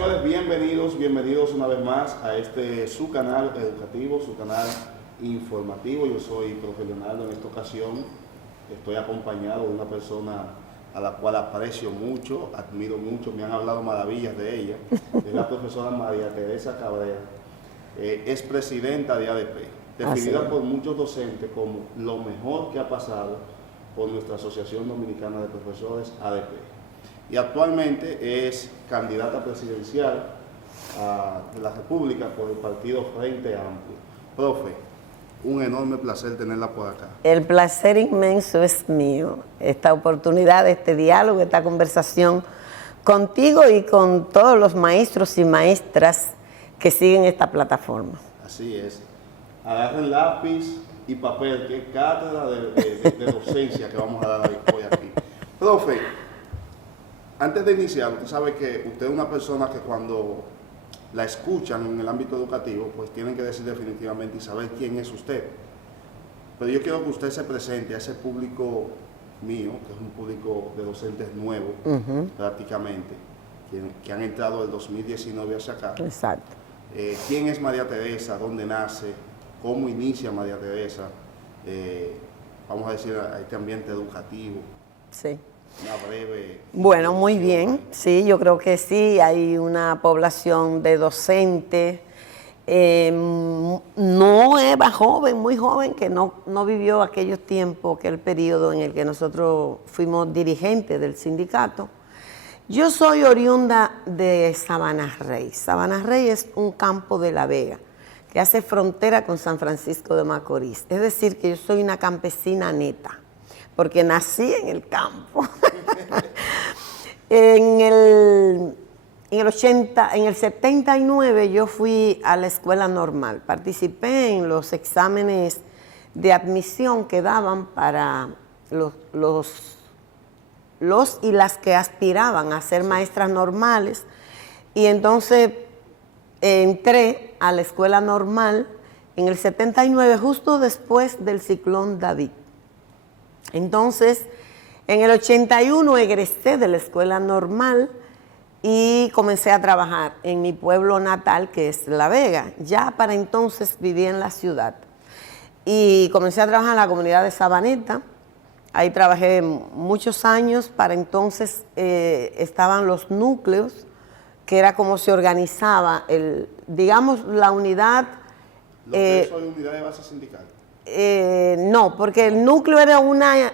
señores, bienvenidos una vez más a su canal educativo, su canal informativo. Yo soy profe Leonardo. En esta ocasión estoy acompañado de una persona a la cual aprecio mucho, admiro mucho, me han hablado maravillas de ella. Es la profesora María Teresa Cabrera, es presidenta de ADP, definida por muchos docentes como lo mejor que ha pasado por nuestra Asociación Dominicana de Profesores, ADP. Y actualmente es candidata presidencial de la República por el partido Frente Amplio. Profe, un enorme placer tenerla por acá. El placer inmenso es mío, esta oportunidad, este diálogo, esta conversación contigo y con todos los maestros y maestras que siguen esta plataforma. Así es. Agarren lápiz y papel, que es cátedra de docencia que vamos a dar hoy aquí. Profe, antes de iniciar, usted sabe que usted es una persona que cuando la escuchan en el ámbito educativo, pues tienen que decir definitivamente y saber quién es usted. Pero yo quiero que usted se presente a ese público mío, que es un público de docentes nuevos, prácticamente, que han entrado del 2019 hacia acá. Exacto. ¿Quién es María Teresa? ¿Dónde nace? ¿Cómo inicia María Teresa? Vamos a decir, a este ambiente educativo. Sí. Una breve... Bueno, muy bien. Sí, yo creo que sí, hay una población de docentes nueva, joven, muy joven, que no vivió aquellos tiempos, aquel periodo en el que nosotros fuimos dirigentes del sindicato. Yo soy oriunda de Sabana Rey. Sabana Rey es un campo de La Vega que hace frontera con San Francisco de Macorís. Es decir, que yo soy una campesina neta, porque nací en el campo. en el 79 yo fui a la escuela normal. Participé en los exámenes de admisión que daban para los y las que aspiraban a ser maestras normales. Y entonces entré a la escuela normal en el 79, justo después del ciclón David. Entonces, en el 81 egresé de la escuela normal y comencé a trabajar en mi pueblo natal, que es La Vega. Ya para entonces vivía en la ciudad. Y comencé a trabajar en la comunidad de Sabaneta. Ahí trabajé muchos años. Para entonces estaban los núcleos, que era como se organizaba, digamos, la unidad. ¿Lo que es hoy unidad de base sindical? No, porque el núcleo era una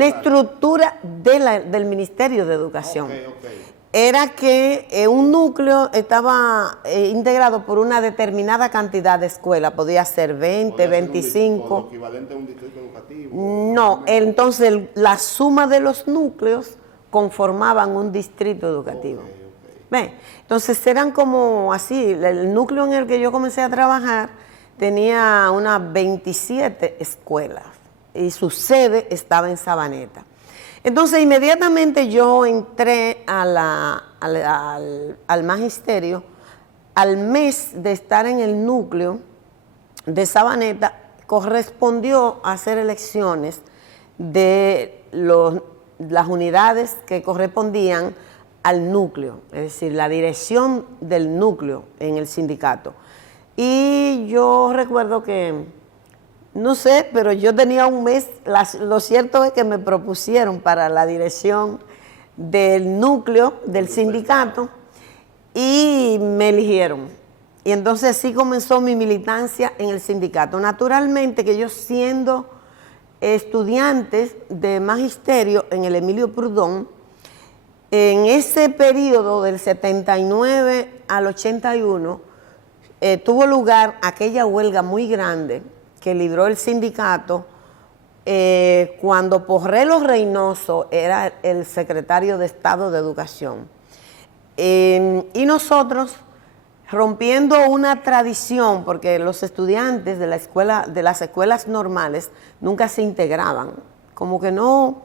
estructura del Ministerio de Educación. Okay. Era que un núcleo estaba integrado por una determinada cantidad de escuelas, podía ser 20, 25. ¿O equivalente a un distrito educativo? No, entonces la suma de los núcleos conformaban un distrito educativo. ¿Ven? Entonces eran como así, el núcleo en el que yo comencé a trabajar tenía unas 27 escuelas y su sede estaba en Sabaneta. Entonces inmediatamente yo entré al magisterio. Al mes de estar en el núcleo de Sabaneta correspondió hacer elecciones de las unidades que correspondían al núcleo, es decir, la dirección del núcleo en el sindicato. Y yo recuerdo que, no sé, pero yo tenía un mes, lo cierto es que me propusieron para la dirección del núcleo del sindicato y me eligieron. Y entonces así comenzó mi militancia en el sindicato. Naturalmente que yo siendo estudiante de magisterio en el Emilio Prudón, en ese periodo del 79 al 81, tuvo lugar aquella huelga muy grande que libró el sindicato cuando Porrelo Reynoso era el secretario de Estado de Educación. Y nosotros, rompiendo una tradición, porque los estudiantes de las escuelas normales nunca se integraban, como que no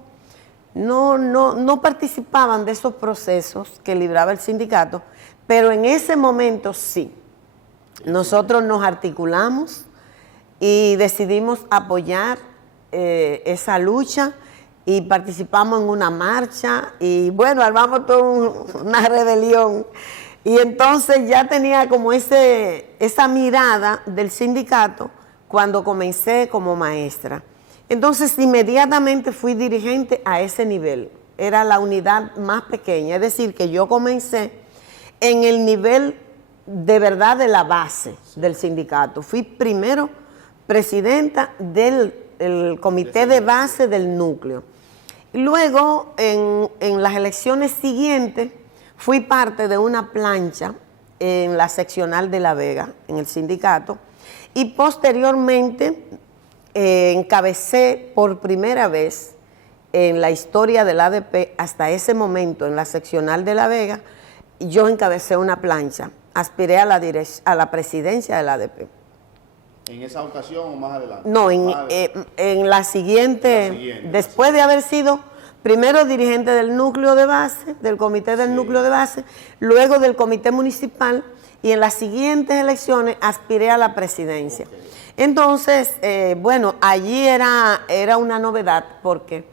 participaban de esos procesos que libraba el sindicato, pero en ese momento sí. Nosotros nos articulamos y decidimos apoyar esa lucha y participamos en una marcha y bueno, armamos toda una rebelión. Y entonces ya tenía como esa mirada del sindicato cuando comencé como maestra. Entonces inmediatamente fui dirigente a ese nivel. Era la unidad más pequeña, es decir, que yo comencé en el nivel de verdad de la base del sindicato. Fui primero presidenta del comité de base del núcleo. Luego, en las elecciones siguientes, fui parte de una plancha en la seccional de La Vega, en el sindicato, y posteriormente encabecé por primera vez en la historia del ADP, hasta ese momento en la seccional de La Vega, yo encabecé una plancha, aspiré a la presidencia del ADP. ¿En esa ocasión o más adelante? No, en la siguiente, después de haber sido primero dirigente del núcleo de base, del comité del núcleo de base, luego del comité municipal, y en las siguientes elecciones aspiré a la presidencia. Okay. Entonces, bueno, allí era una novedad porque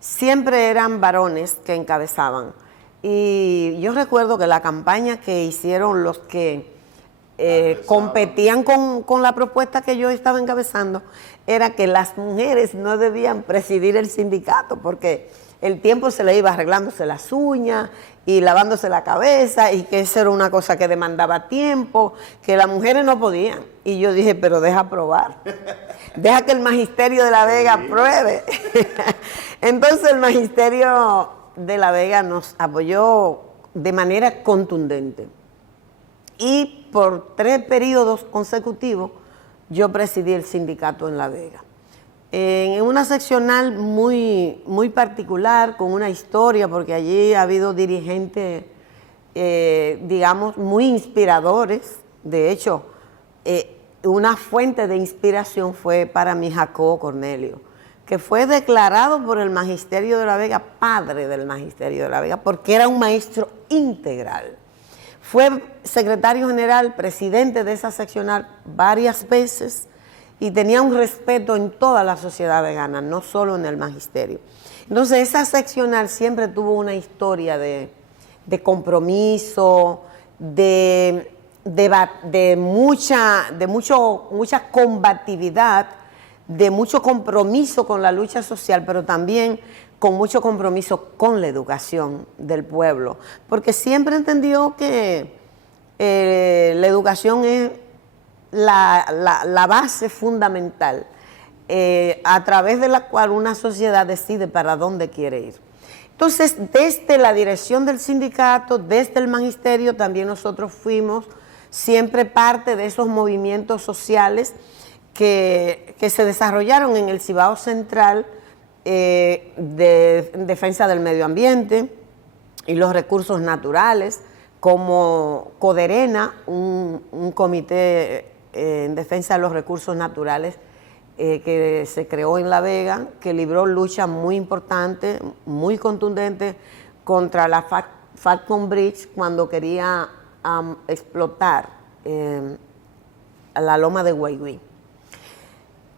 siempre eran varones que encabezaban. Y yo recuerdo que la campaña que hicieron los que competían con la propuesta que yo estaba encabezando era que las mujeres no debían presidir el sindicato porque el tiempo se le iba arreglándose las uñas y lavándose la cabeza y que eso era una cosa que demandaba tiempo, que las mujeres no podían. Y yo dije, pero deja probar, deja que el magisterio de La Vega pruebe. Entonces el magisterio de La Vega nos apoyó de manera contundente. Y por 3 periodos consecutivos yo presidí el sindicato en La Vega. En una seccional muy, muy particular, con una historia, porque allí ha habido dirigentes, digamos, muy inspiradores. De hecho, una fuente de inspiración fue para mí Jacobo Cornelio, que fue declarado por el Magisterio de La Vega padre del Magisterio de La Vega, porque era un maestro integral. Fue secretario general, presidente de esa seccional varias veces y tenía un respeto en toda la sociedad vegana, no solo en el magisterio. Entonces esa seccional siempre tuvo una historia de compromiso, de mucha combatividad, de mucho compromiso con la lucha social, pero también con mucho compromiso con la educación del pueblo, porque siempre entendió que la educación es la base fundamental a través de la cual una sociedad decide para dónde quiere ir. Entonces, desde la dirección del sindicato, desde el magisterio, también nosotros fuimos siempre parte de esos movimientos sociales que se desarrollaron en el Cibao Central, de defensa del medio ambiente y los recursos naturales, como Coderena, un comité en defensa de los recursos naturales que se creó en La Vega, que libró lucha muy importante, muy contundente contra la Falcon Bridge cuando quería explotar la loma de Guayguí.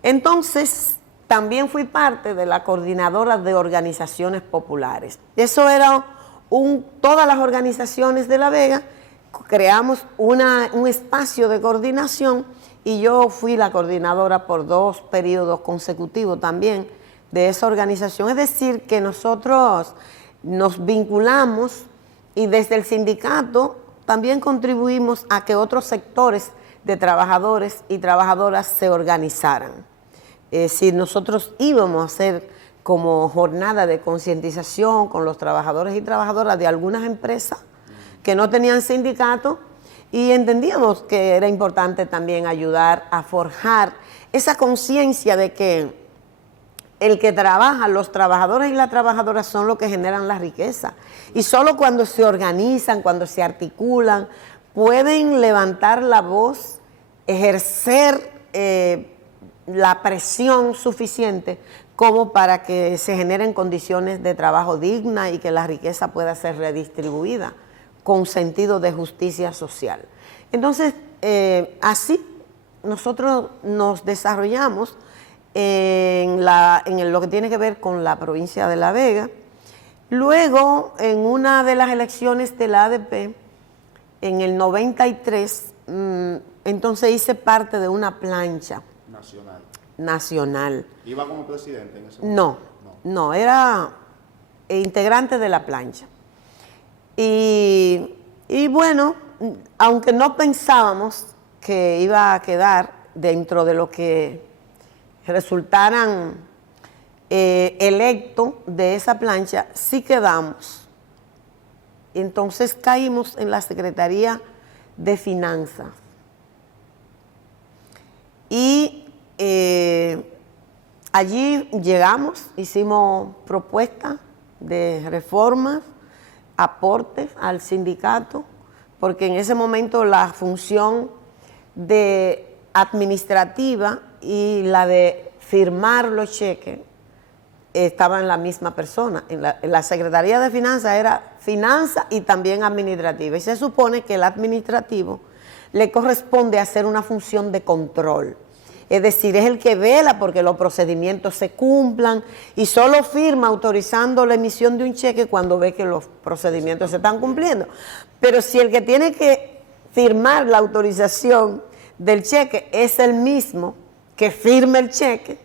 Entonces, también fui parte de la coordinadora de organizaciones populares. Eso era todas las organizaciones de La Vega, creamos un espacio de coordinación y yo fui la coordinadora por 2 periodos consecutivos también de esa organización. Es decir, que nosotros nos vinculamos y desde el sindicato también contribuimos a que otros sectores de trabajadores y trabajadoras se organizaran. Si nosotros íbamos a hacer como jornada de concientización con los trabajadores y trabajadoras de algunas empresas que no tenían sindicato, y entendíamos que era importante también ayudar a forjar esa conciencia de que el que trabaja, los trabajadores y las trabajadoras son los que generan la riqueza. Y solo cuando se organizan, cuando se articulan, pueden levantar la voz, ejercer la presión suficiente como para que se generen condiciones de trabajo dignas y que la riqueza pueda ser redistribuida con sentido de justicia social. Entonces, así nosotros nos desarrollamos en lo que tiene que ver con la provincia de La Vega. Luego, en una de las elecciones de la ADP, en el 93, entonces hice parte de una plancha nacional. ¿Iba como presidente en ese momento? No, era integrante de la plancha. Y bueno, aunque no pensábamos que iba a quedar dentro de lo que resultaran electos de esa plancha, sí quedamos. Entonces caímos en la Secretaría de Finanzas. Y allí llegamos, hicimos propuestas de reformas, aportes al sindicato, porque en ese momento la función de administrativa y la de firmar los cheques estaba en la misma persona. En la Secretaría de Finanzas era finanza y también administrativa. Y se supone que el administrativo le corresponde hacer una función de control. Es decir, es el que vela porque los procedimientos se cumplan y solo firma autorizando la emisión de un cheque cuando ve que los procedimientos se están cumpliendo. Pero si el que tiene que firmar la autorización del cheque es el mismo que firme el cheque,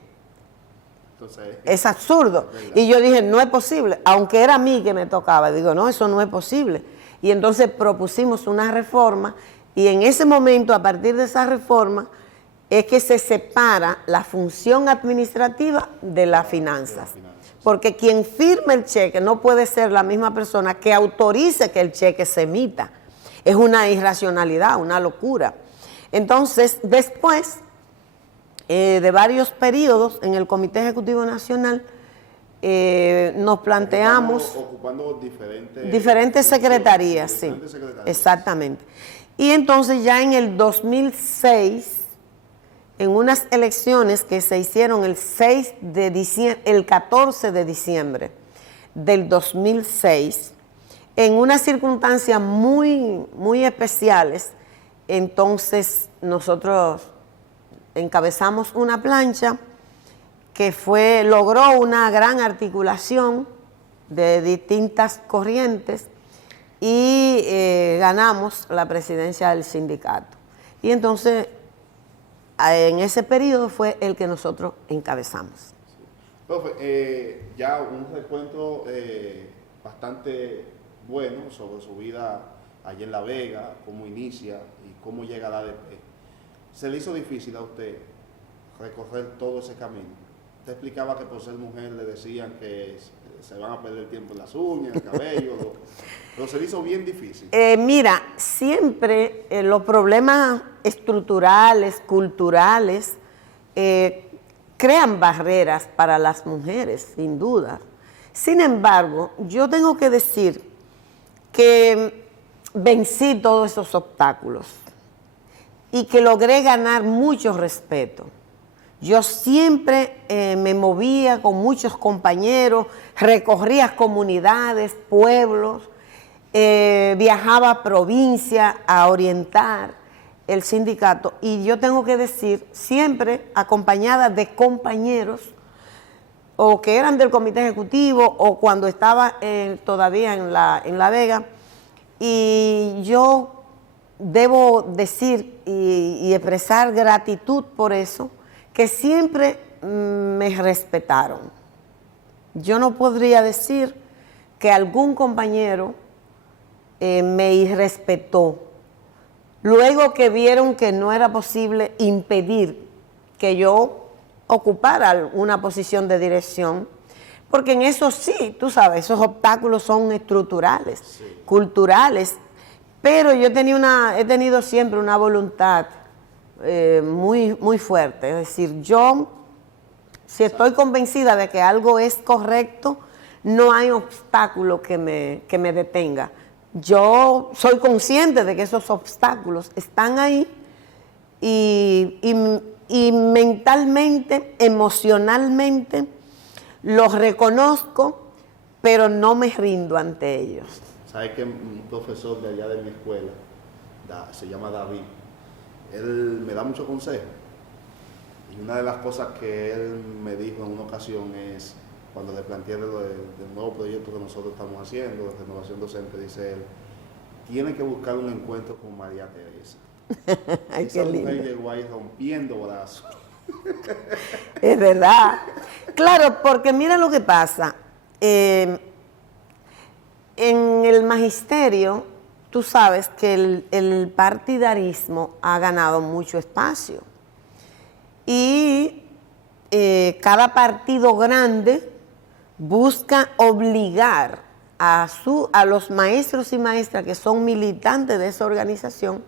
entonces, es absurdo. Y yo dije, no es posible, aunque era a mí que me tocaba. Digo, no, eso no es posible. Y entonces propusimos una reforma y en ese momento, a partir de esa reforma, es que se separa la función administrativa de las finanzas. Porque quien firma el cheque no puede ser la misma persona que autorice que el cheque se emita. Es una irracionalidad, una locura. Entonces, después de varios periodos en el Comité Ejecutivo Nacional, nos planteamos ocupando diferentes secretarías, sí, exactamente. Y entonces ya en el 2006, en unas elecciones que se hicieron el 14 de diciembre del 2006, en unas circunstancias muy, muy especiales, entonces nosotros encabezamos una plancha que logró una gran articulación de distintas corrientes y ganamos la presidencia del sindicato. Y entonces, en ese periodo fue el que nosotros encabezamos. Sí. Profe, ya un recuento bastante bueno sobre su vida allá en La Vega, cómo inicia y cómo llega a la ADP. ¿Se le hizo difícil a usted recorrer todo ese camino? Usted explicaba que por ser mujer le decían que se van a perder tiempo en las uñas, en el cabello, pero se le hizo bien difícil. Mira, siempre los problemas estructurales, culturales, crean barreras para las mujeres, sin duda. Sin embargo, yo tengo que decir que vencí todos esos obstáculos y que logré ganar mucho respeto. Yo siempre me movía con muchos compañeros, recorría comunidades, pueblos, viajaba a provincia a orientar el sindicato y yo tengo que decir, siempre acompañada de compañeros o que eran del comité ejecutivo o cuando estaba todavía en La Vega, y yo debo decir y expresar gratitud por eso, que siempre me respetaron. Yo no podría decir que algún compañero me irrespetó. Luego que vieron que no era posible impedir que yo ocupara una posición de dirección, porque en eso sí, tú sabes, esos obstáculos son estructurales, sí, culturales, pero yo he tenido siempre una voluntad muy, muy fuerte. Es decir, yo, si estoy convencida de que algo es correcto, no hay obstáculo que me detenga. Yo soy consciente de que esos obstáculos están ahí y mentalmente, emocionalmente, los reconozco, pero no me rindo ante ellos. ¿Sabes que un profesor de allá de mi escuela, se llama David, él me da mucho consejo? Y una de las cosas que él me dijo en una ocasión es, cuando le planteé del nuevo proyecto que nosotros estamos haciendo, de renovación docente, dice él, tiene que buscar un encuentro con María Teresa. Ay, Esa qué lindo. mujer llegó ahí rompiendo brazos. Es verdad. Claro, porque mira lo que pasa. En el magisterio, tú sabes que el partidarismo ha ganado mucho espacio. Y cada partido grande busca obligar a los maestros y maestras que son militantes de esa organización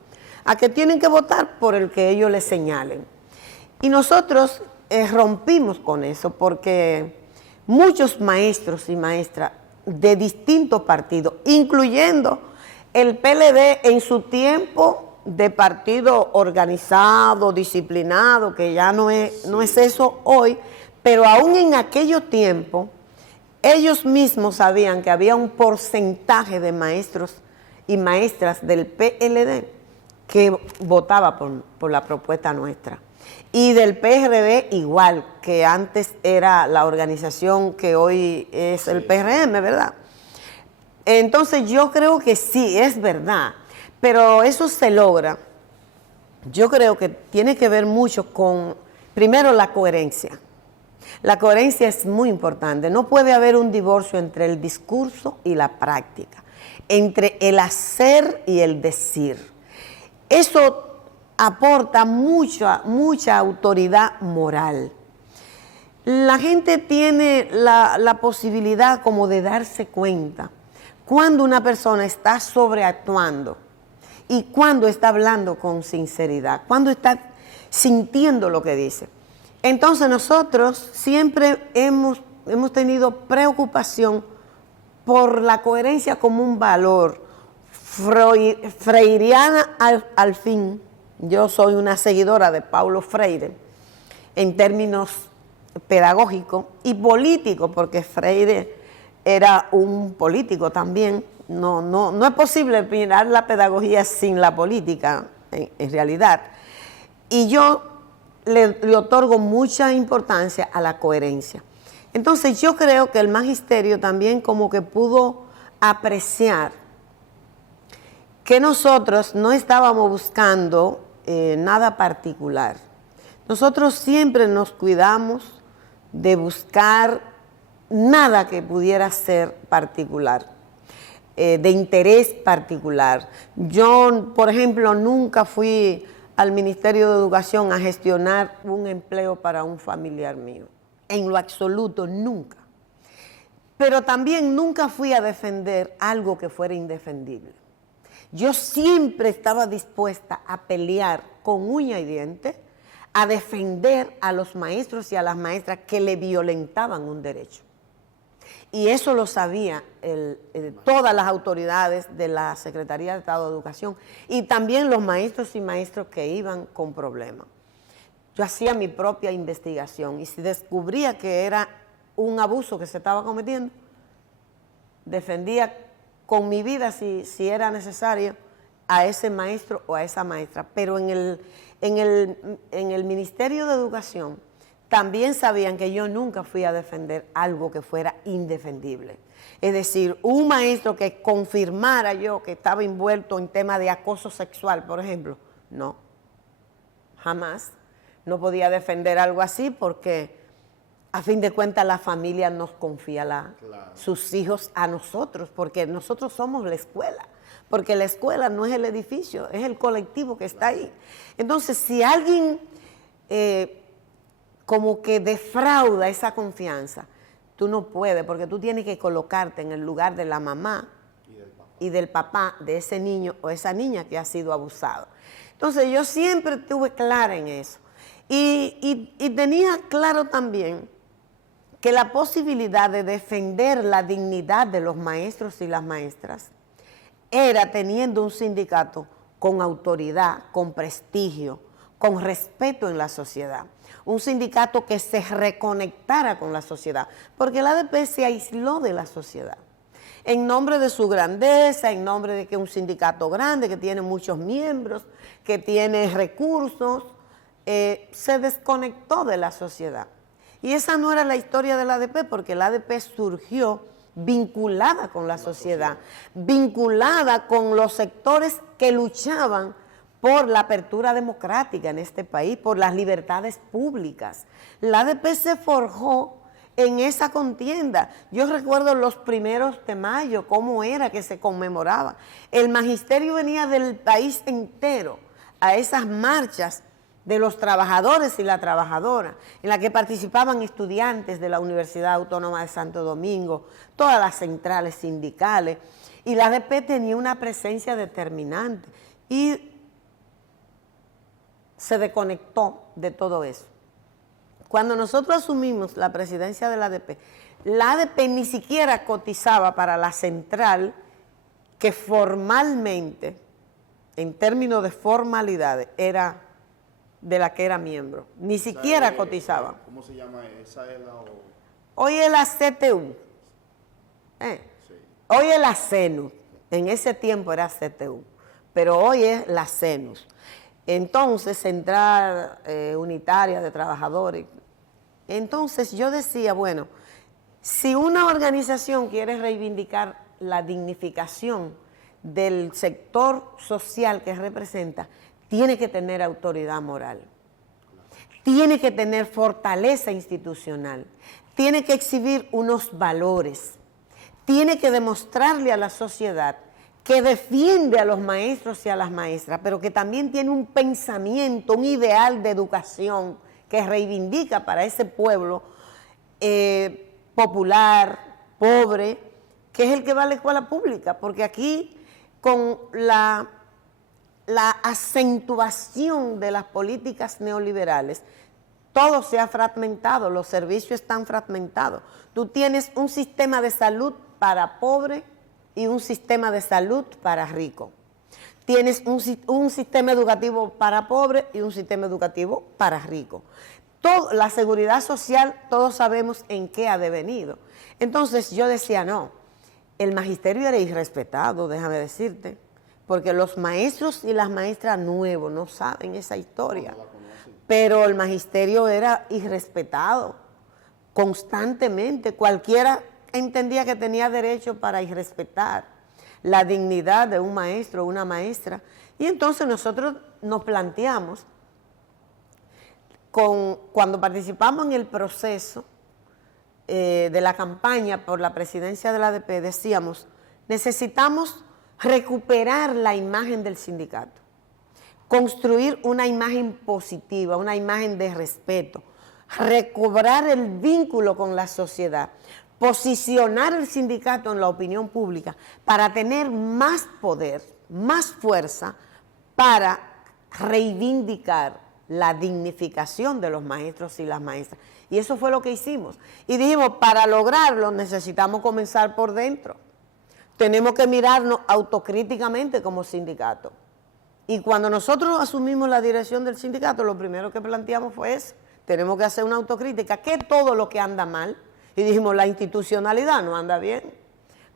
a que tienen que votar por el que ellos les señalen. Y nosotros rompimos con eso porque muchos maestros y maestras de distintos partidos, incluyendo el PLD en su tiempo de partido organizado, disciplinado, que ya no es eso hoy, pero aún en aquellos tiempos, ellos mismos sabían que había un porcentaje de maestros y maestras del PLD que votaba por la propuesta nuestra. Y del PRD igual, que antes era la organización que hoy es el PRM, ¿verdad? Entonces yo creo que sí, es verdad, pero eso se logra. Yo creo que tiene que ver mucho con, primero, la coherencia. La coherencia es muy importante. No puede haber un divorcio entre el discurso y la práctica, entre el hacer y el decir. Eso aporta mucha autoridad moral. La gente tiene la posibilidad como de darse cuenta cuando una persona está sobreactuando y cuando está hablando con sinceridad, cuando está sintiendo lo que dice. Entonces nosotros siempre hemos tenido preocupación por la coherencia como un valor freiriana al fin. Yo soy una seguidora de Paulo Freire en términos pedagógicos y políticos, porque Freire era un político también. No es posible mirar la pedagogía sin la política, en realidad. Y yo le otorgo mucha importancia a la coherencia. Entonces yo creo que el magisterio también como que pudo apreciar que nosotros no estábamos buscando nada particular. Nosotros siempre nos cuidamos de buscar nada que pudiera ser particular, de interés particular. Yo, por ejemplo, nunca fui al Ministerio de Educación a gestionar un empleo para un familiar mío. En lo absoluto, nunca. Pero también nunca fui a defender algo que fuera indefendible. Yo siempre estaba dispuesta a pelear con uña y diente, a defender a los maestros y a las maestras que le violentaban un derecho. Y eso lo sabía todas las autoridades de la Secretaría de Estado de Educación y también los maestros y maestros que iban con problemas. Yo hacía mi propia investigación y si descubría que era un abuso que se estaba cometiendo, defendía con mi vida, si era necesario, a ese maestro o a esa maestra. Pero en el Ministerio de Educación también sabían que yo nunca fui a defender algo que fuera indefendible. Es decir, un maestro que confirmara yo que estaba envuelto en tema de acoso sexual, por ejemplo, no, jamás. No podía defender algo así porque a fin de cuentas la familia nos confía sus hijos a nosotros, porque nosotros somos la escuela, porque la escuela no es el edificio, es el colectivo que está ahí. Entonces, si alguien como que defrauda esa confianza, tú no puedes, porque tú tienes que colocarte en el lugar de la mamá y del papá de ese niño o esa niña que ha sido abusado. Entonces, yo siempre estuve clara en eso. Y tenía claro también que la posibilidad de defender la dignidad de los maestros y las maestras era teniendo un sindicato con autoridad, con prestigio, con respeto en la sociedad. Un sindicato que se reconectara con la sociedad, porque la ADP se aisló de la sociedad. En nombre de su grandeza, en nombre de que es un sindicato grande, que tiene muchos miembros, que tiene recursos, se desconectó de la sociedad. Y esa no era la historia de la ADP, porque la ADP surgió vinculada con la sociedad, vinculada con los sectores que luchaban por la apertura democrática en este país, por las libertades públicas. La ADP se forjó en esa contienda. Yo recuerdo los primeros de mayo, cómo era que se conmemoraba. El magisterio venía del país entero a esas marchas de los trabajadores y la trabajadora, en la que participaban estudiantes de la Universidad Autónoma de Santo Domingo, todas las centrales sindicales, y la ADP tenía una presencia determinante y se desconectó de todo eso. Cuando nosotros asumimos la presidencia de la ADP ni siquiera cotizaba para la central que formalmente, en términos de formalidades, era de la que era miembro. Ni siquiera cotizaba. ¿Cómo se llama esa? Hoy es la CTU. Sí. Hoy es la CENUS. En ese tiempo era CTU. Pero hoy es la CENUS. Entonces, Central Unitaria de Trabajadores. Entonces yo decía, bueno, si una organización quiere reivindicar la dignificación del sector social que representa, tiene que tener autoridad moral, tiene que tener fortaleza institucional, tiene que exhibir unos valores, tiene que demostrarle a la sociedad que defiende a los maestros y a las maestras, pero que también tiene un pensamiento, un ideal de educación que reivindica para ese pueblo popular, pobre, que es el que va a la escuela pública, porque aquí con la acentuación de las políticas neoliberales, todo se ha fragmentado, los servicios están fragmentados. Tú tienes un sistema de salud para pobre y un sistema de salud para rico. Tienes un sistema educativo para pobre y un sistema educativo para rico. La seguridad social, todos sabemos en qué ha devenido. Entonces yo decía, no, el magisterio era irrespetado, déjame decirte, porque los maestros y las maestras nuevos no saben esa historia, pero el magisterio era irrespetado constantemente. Cualquiera entendía que tenía derecho para irrespetar la dignidad de un maestro o una maestra. Y entonces nosotros nos planteamos, cuando participamos en el proceso de la campaña por la presidencia de la ADP, decíamos, necesitamos recuperar la imagen del sindicato, construir una imagen positiva, una imagen de respeto, recobrar el vínculo con la sociedad, posicionar el sindicato en la opinión pública para tener más poder, más fuerza para reivindicar la dignificación de los maestros y las maestras. Y eso fue lo que hicimos. Y dijimos, para lograrlo necesitamos comenzar por dentro. Tenemos que mirarnos autocríticamente como sindicato. Y cuando nosotros asumimos la dirección del sindicato, lo primero que planteamos fue eso. Tenemos que hacer una autocrítica. ¿Qué es todo lo que anda mal? Y dijimos, la institucionalidad no anda bien.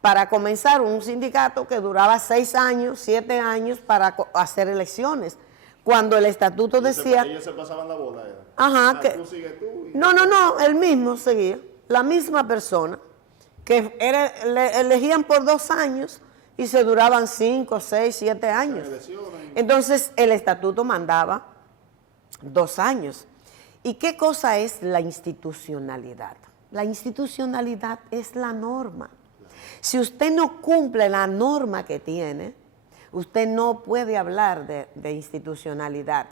Para comenzar, un sindicato que duraba 6 años, 7 años para hacer elecciones. Cuando el estatuto decía... Ellos se pasaban la bola. Ajá. Que, tú sigues tú. No, el mismo seguía. La misma persona. Que elegían por 2 años y se duraban 5, 6, 7 años. Entonces, el estatuto mandaba 2 años. ¿Y qué cosa es la institucionalidad? La institucionalidad es la norma. Si usted no cumple la norma que tiene, usted no puede hablar de institucionalidad.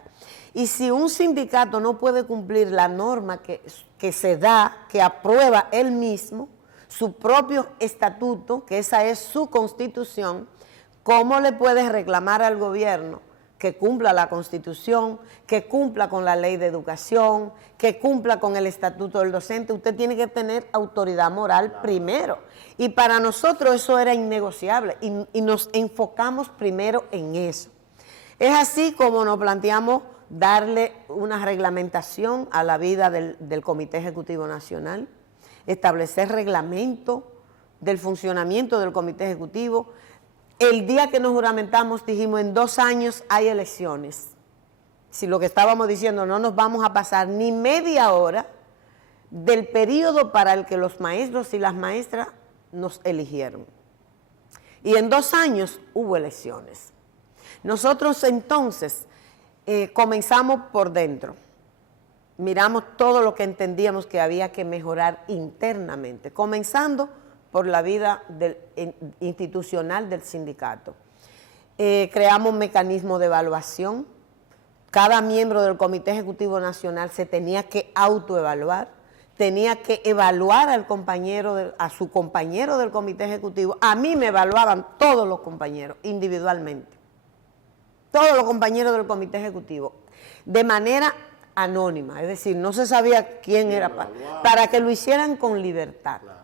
Y si un sindicato no puede cumplir la norma que se da, que aprueba él mismo, su propio estatuto, que esa es su constitución, ¿cómo le puede reclamar al gobierno que cumpla la Constitución, que cumpla con la ley de educación, que cumpla con el estatuto del docente? Usted tiene que tener autoridad moral primero. Y para nosotros eso era innegociable y nos enfocamos primero en eso. Es así como nos planteamos darle una reglamentación a la vida del Comité Ejecutivo Nacional, establecer reglamento del funcionamiento del Comité Ejecutivo. El día que nos juramentamos dijimos, en 2 años hay elecciones. si lo que estábamos diciendo, no nos vamos a pasar ni media hora del periodo para el que los maestros y las maestras nos eligieron. Y en 2 años hubo elecciones. Nosotros entonces comenzamos por dentro. Miramos todo lo que entendíamos que había que mejorar internamente, comenzando por la vida institucional del sindicato. Creamos mecanismos de evaluación. Cada miembro del Comité Ejecutivo Nacional se tenía que autoevaluar, tenía que evaluar a su compañero del Comité Ejecutivo. A mí me evaluaban todos los compañeros individualmente, todos los compañeros del Comité Ejecutivo, de manera anónima, es decir, no se sabía quién era, para que lo hicieran con libertad. Claro.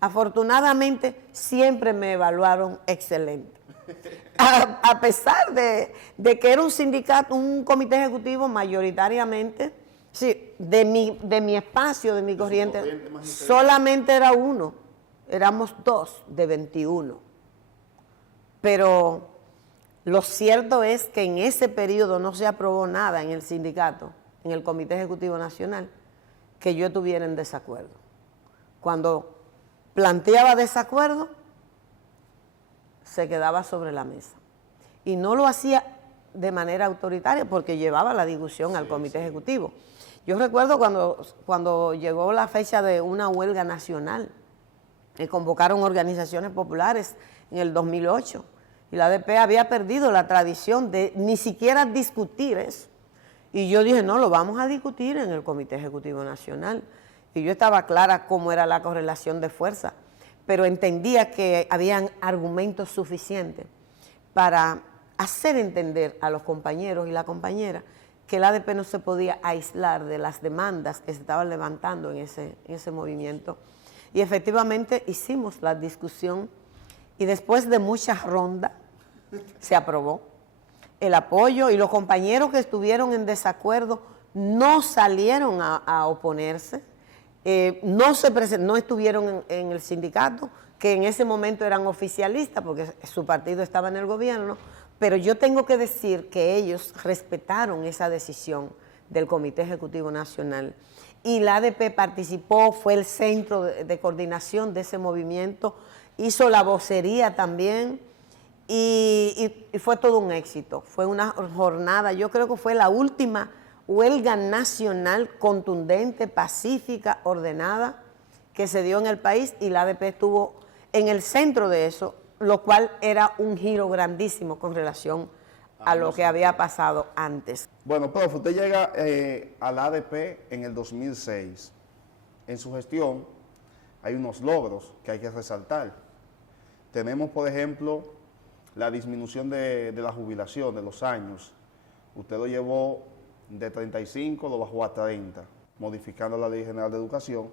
Afortunadamente, siempre me evaluaron excelente. A pesar de que era un sindicato, un comité ejecutivo mayoritariamente, sí, de mi espacio, de mi corriente, solamente era uno, éramos 2 de 21. Pero lo cierto es que en ese periodo no se aprobó nada en el sindicato, en el Comité Ejecutivo Nacional, que yo estuviera en desacuerdo. Cuando planteaba desacuerdo, se quedaba sobre la mesa. Y no lo hacía de manera autoritaria porque llevaba la discusión al Comité Ejecutivo. Yo recuerdo cuando llegó la fecha de una huelga nacional, convocaron organizaciones populares en el 2008, y la ADP había perdido la tradición de ni siquiera discutir eso. Y yo dije, no, lo vamos a discutir en el Comité Ejecutivo Nacional. Y yo estaba clara cómo era la correlación de fuerza, pero entendía que habían argumentos suficientes para hacer entender a los compañeros y la compañera que el ADP no se podía aislar de las demandas que se estaban levantando en ese movimiento. Y efectivamente hicimos la discusión y después de muchas rondas se aprobó el apoyo, y los compañeros que estuvieron en desacuerdo no salieron a oponerse, no estuvieron en el sindicato, que en ese momento eran oficialistas porque su partido estaba en el gobierno, pero yo tengo que decir que ellos respetaron esa decisión del Comité Ejecutivo Nacional, y la ADP participó, fue el centro de coordinación de ese movimiento, hizo la vocería también, y fue todo un éxito. Fue una jornada, yo creo que fue la última huelga nacional contundente, pacífica, ordenada, que se dio en el país, y la ADP estuvo en el centro de eso, lo cual era un giro grandísimo con relación a lo que había pasado antes. Bueno, profe, usted llega a la ADP en el 2006. En su gestión hay unos logros que hay que resaltar. Tenemos, por ejemplo, la disminución de la jubilación de los años. Usted lo llevó de 35, lo bajó a 30, modificando la Ley General de Educación.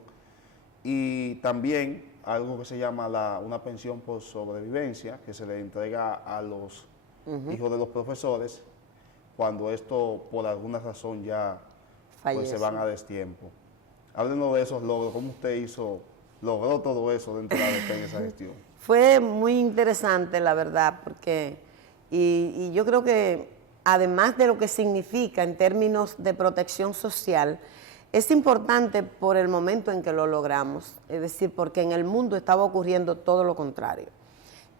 Y también algo que se llama una pensión por sobrevivencia, que se le entrega a los hijos de los profesores cuando esto por alguna razón ya pues, se van a destiempo. Háblenos de esos logros, cómo usted logró todo eso dentro de la ADP en esa gestión. Fue muy interesante, la verdad, porque y yo creo que además de lo que significa en términos de protección social, es importante por el momento en que lo logramos, es decir, porque en el mundo estaba ocurriendo todo lo contrario.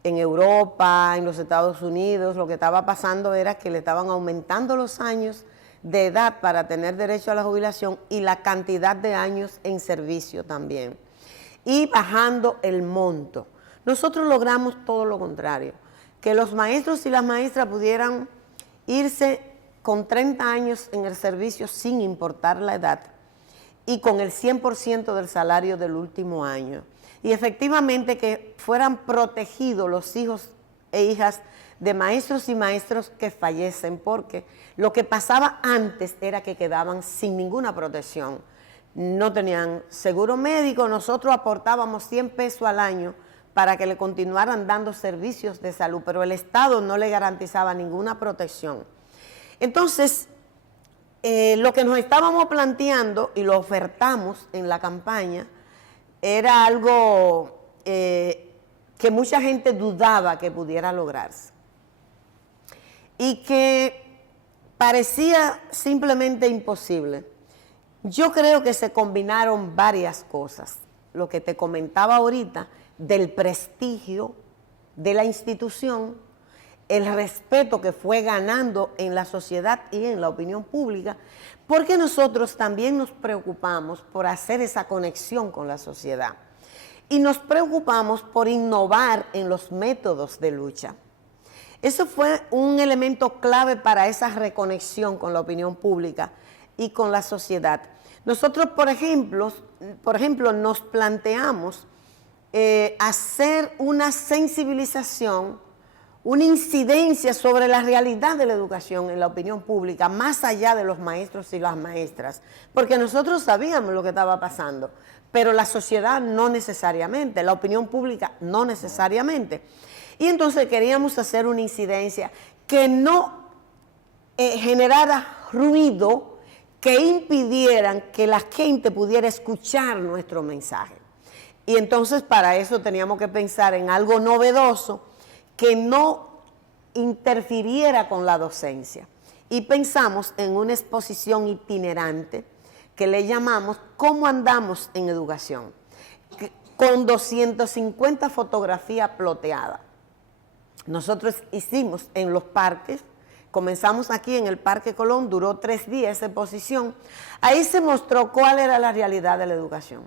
En Europa, en los Estados Unidos, lo que estaba pasando era que le estaban aumentando los años de edad para tener derecho a la jubilación y la cantidad de años en servicio también, y bajando el monto. Nosotros logramos todo lo contrario, que los maestros y las maestras pudieran irse con 30 años en el servicio sin importar la edad y con el 100% del salario del último año. Y efectivamente que fueran protegidos los hijos e hijas de maestros y maestros que fallecen, porque lo que pasaba antes era que quedaban sin ninguna protección. No tenían seguro médico, nosotros aportábamos 100 pesos al año para que le continuaran dando servicios de salud, pero el Estado no le garantizaba ninguna protección. Entonces, lo que nos estábamos planteando y lo ofertamos en la campaña era algo que mucha gente dudaba que pudiera lograrse. Y que parecía simplemente imposible. Yo creo que se combinaron varias cosas. Lo que te comentaba ahorita del prestigio de la institución, el respeto que fue ganando en la sociedad y en la opinión pública, porque nosotros también nos preocupamos por hacer esa conexión con la sociedad y nos preocupamos por innovar en los métodos de lucha. Eso fue un elemento clave para esa reconexión con la opinión pública y con la sociedad. Nosotros, por ejemplo nos planteamos hacer una sensibilización, una incidencia sobre la realidad de la educación en la opinión pública, más allá de los maestros y las maestras, porque nosotros sabíamos lo que estaba pasando, pero la sociedad no necesariamente, la opinión pública no necesariamente. Y entonces queríamos hacer una incidencia que no generara ruido, que impidieran que la gente pudiera escuchar nuestro mensaje. Y entonces para eso teníamos que pensar en algo novedoso que no interfiriera con la docencia. Y pensamos en una exposición itinerante que le llamamos ¿Cómo andamos en educación?, con 250 fotografías ploteadas. Nosotros hicimos en los parques, comenzamos aquí en el Parque Colón, duró 3 días esa exposición. Ahí se mostró cuál era la realidad de la educación.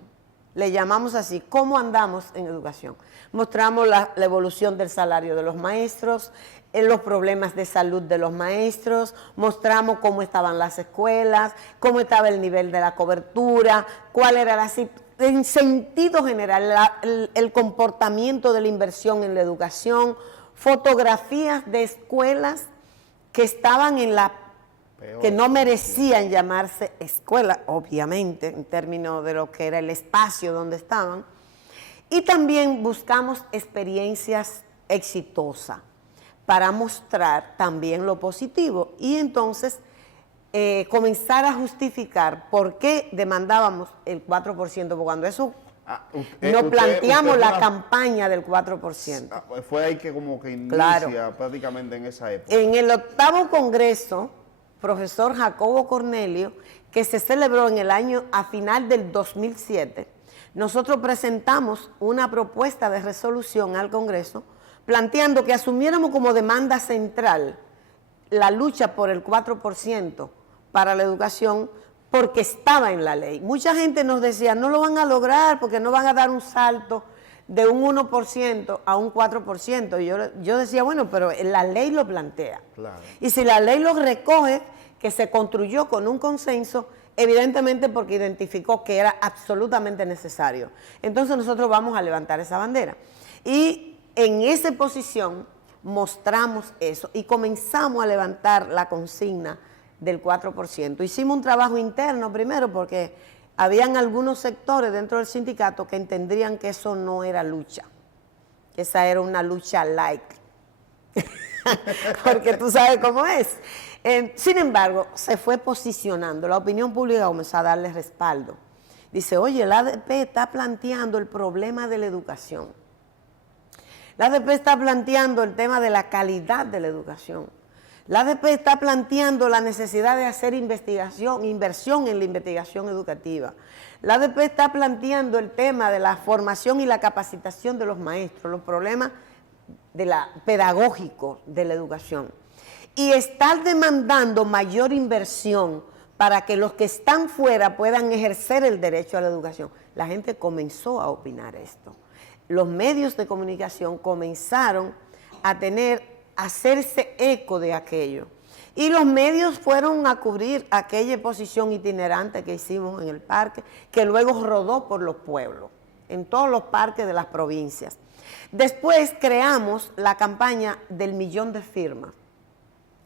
Le llamamos así, ¿cómo andamos en educación? Mostramos la evolución del salario de los maestros, los problemas de salud de los maestros, mostramos cómo estaban las escuelas, cómo estaba el nivel de la cobertura, cuál era en sentido general el comportamiento de la inversión en la educación, fotografías de escuelas que estaban en la que no merecían llamarse escuela, obviamente, en términos de lo que era el espacio donde estaban. Y también buscamos experiencias exitosas para mostrar también lo positivo. Y entonces comenzar a justificar por qué demandábamos el 4%, porque cuando eso nos planteamos la campaña del 4%. Fue ahí que como que inicia prácticamente en esa época. En el 8º Congreso, profesor Jacobo Cornelio, que se celebró en el año a final del 2007, nosotros presentamos una propuesta de resolución al Congreso planteando que asumiéramos como demanda central la lucha por el 4% para la educación, porque estaba en la ley. Mucha gente nos decía, no lo van a lograr porque no van a dar un salto de un 1% a un 4%. Y yo decía, bueno, pero la ley lo plantea. Claro. Y si la ley lo recoge, que se construyó con un consenso, evidentemente porque identificó que era absolutamente necesario. Entonces nosotros vamos a levantar esa bandera. Y en esa posición mostramos eso y comenzamos a levantar la consigna del 4%. Hicimos un trabajo interno primero porque habían algunos sectores dentro del sindicato que entendían que eso no era lucha, que esa era una lucha light, porque tú sabes cómo es. Sin embargo, se fue posicionando, la opinión pública comenzó a darle respaldo. Dice, oye, la ADP está planteando el problema de la educación. La ADP está planteando el tema de la calidad de la educación. La ADP está planteando la necesidad de hacer inversión en la investigación educativa. La ADP está planteando el tema de la formación y la capacitación de los maestros, los problemas pedagógicos de la educación. Y estar demandando mayor inversión para que los que están fuera puedan ejercer el derecho a la educación. La gente comenzó a opinar esto. Los medios de comunicación comenzaron a hacerse eco de aquello. Y los medios fueron a cubrir aquella exposición itinerante que hicimos en el parque, que luego rodó por los pueblos, en todos los parques de las provincias. Después creamos la campaña del 1.000.000 de firmas.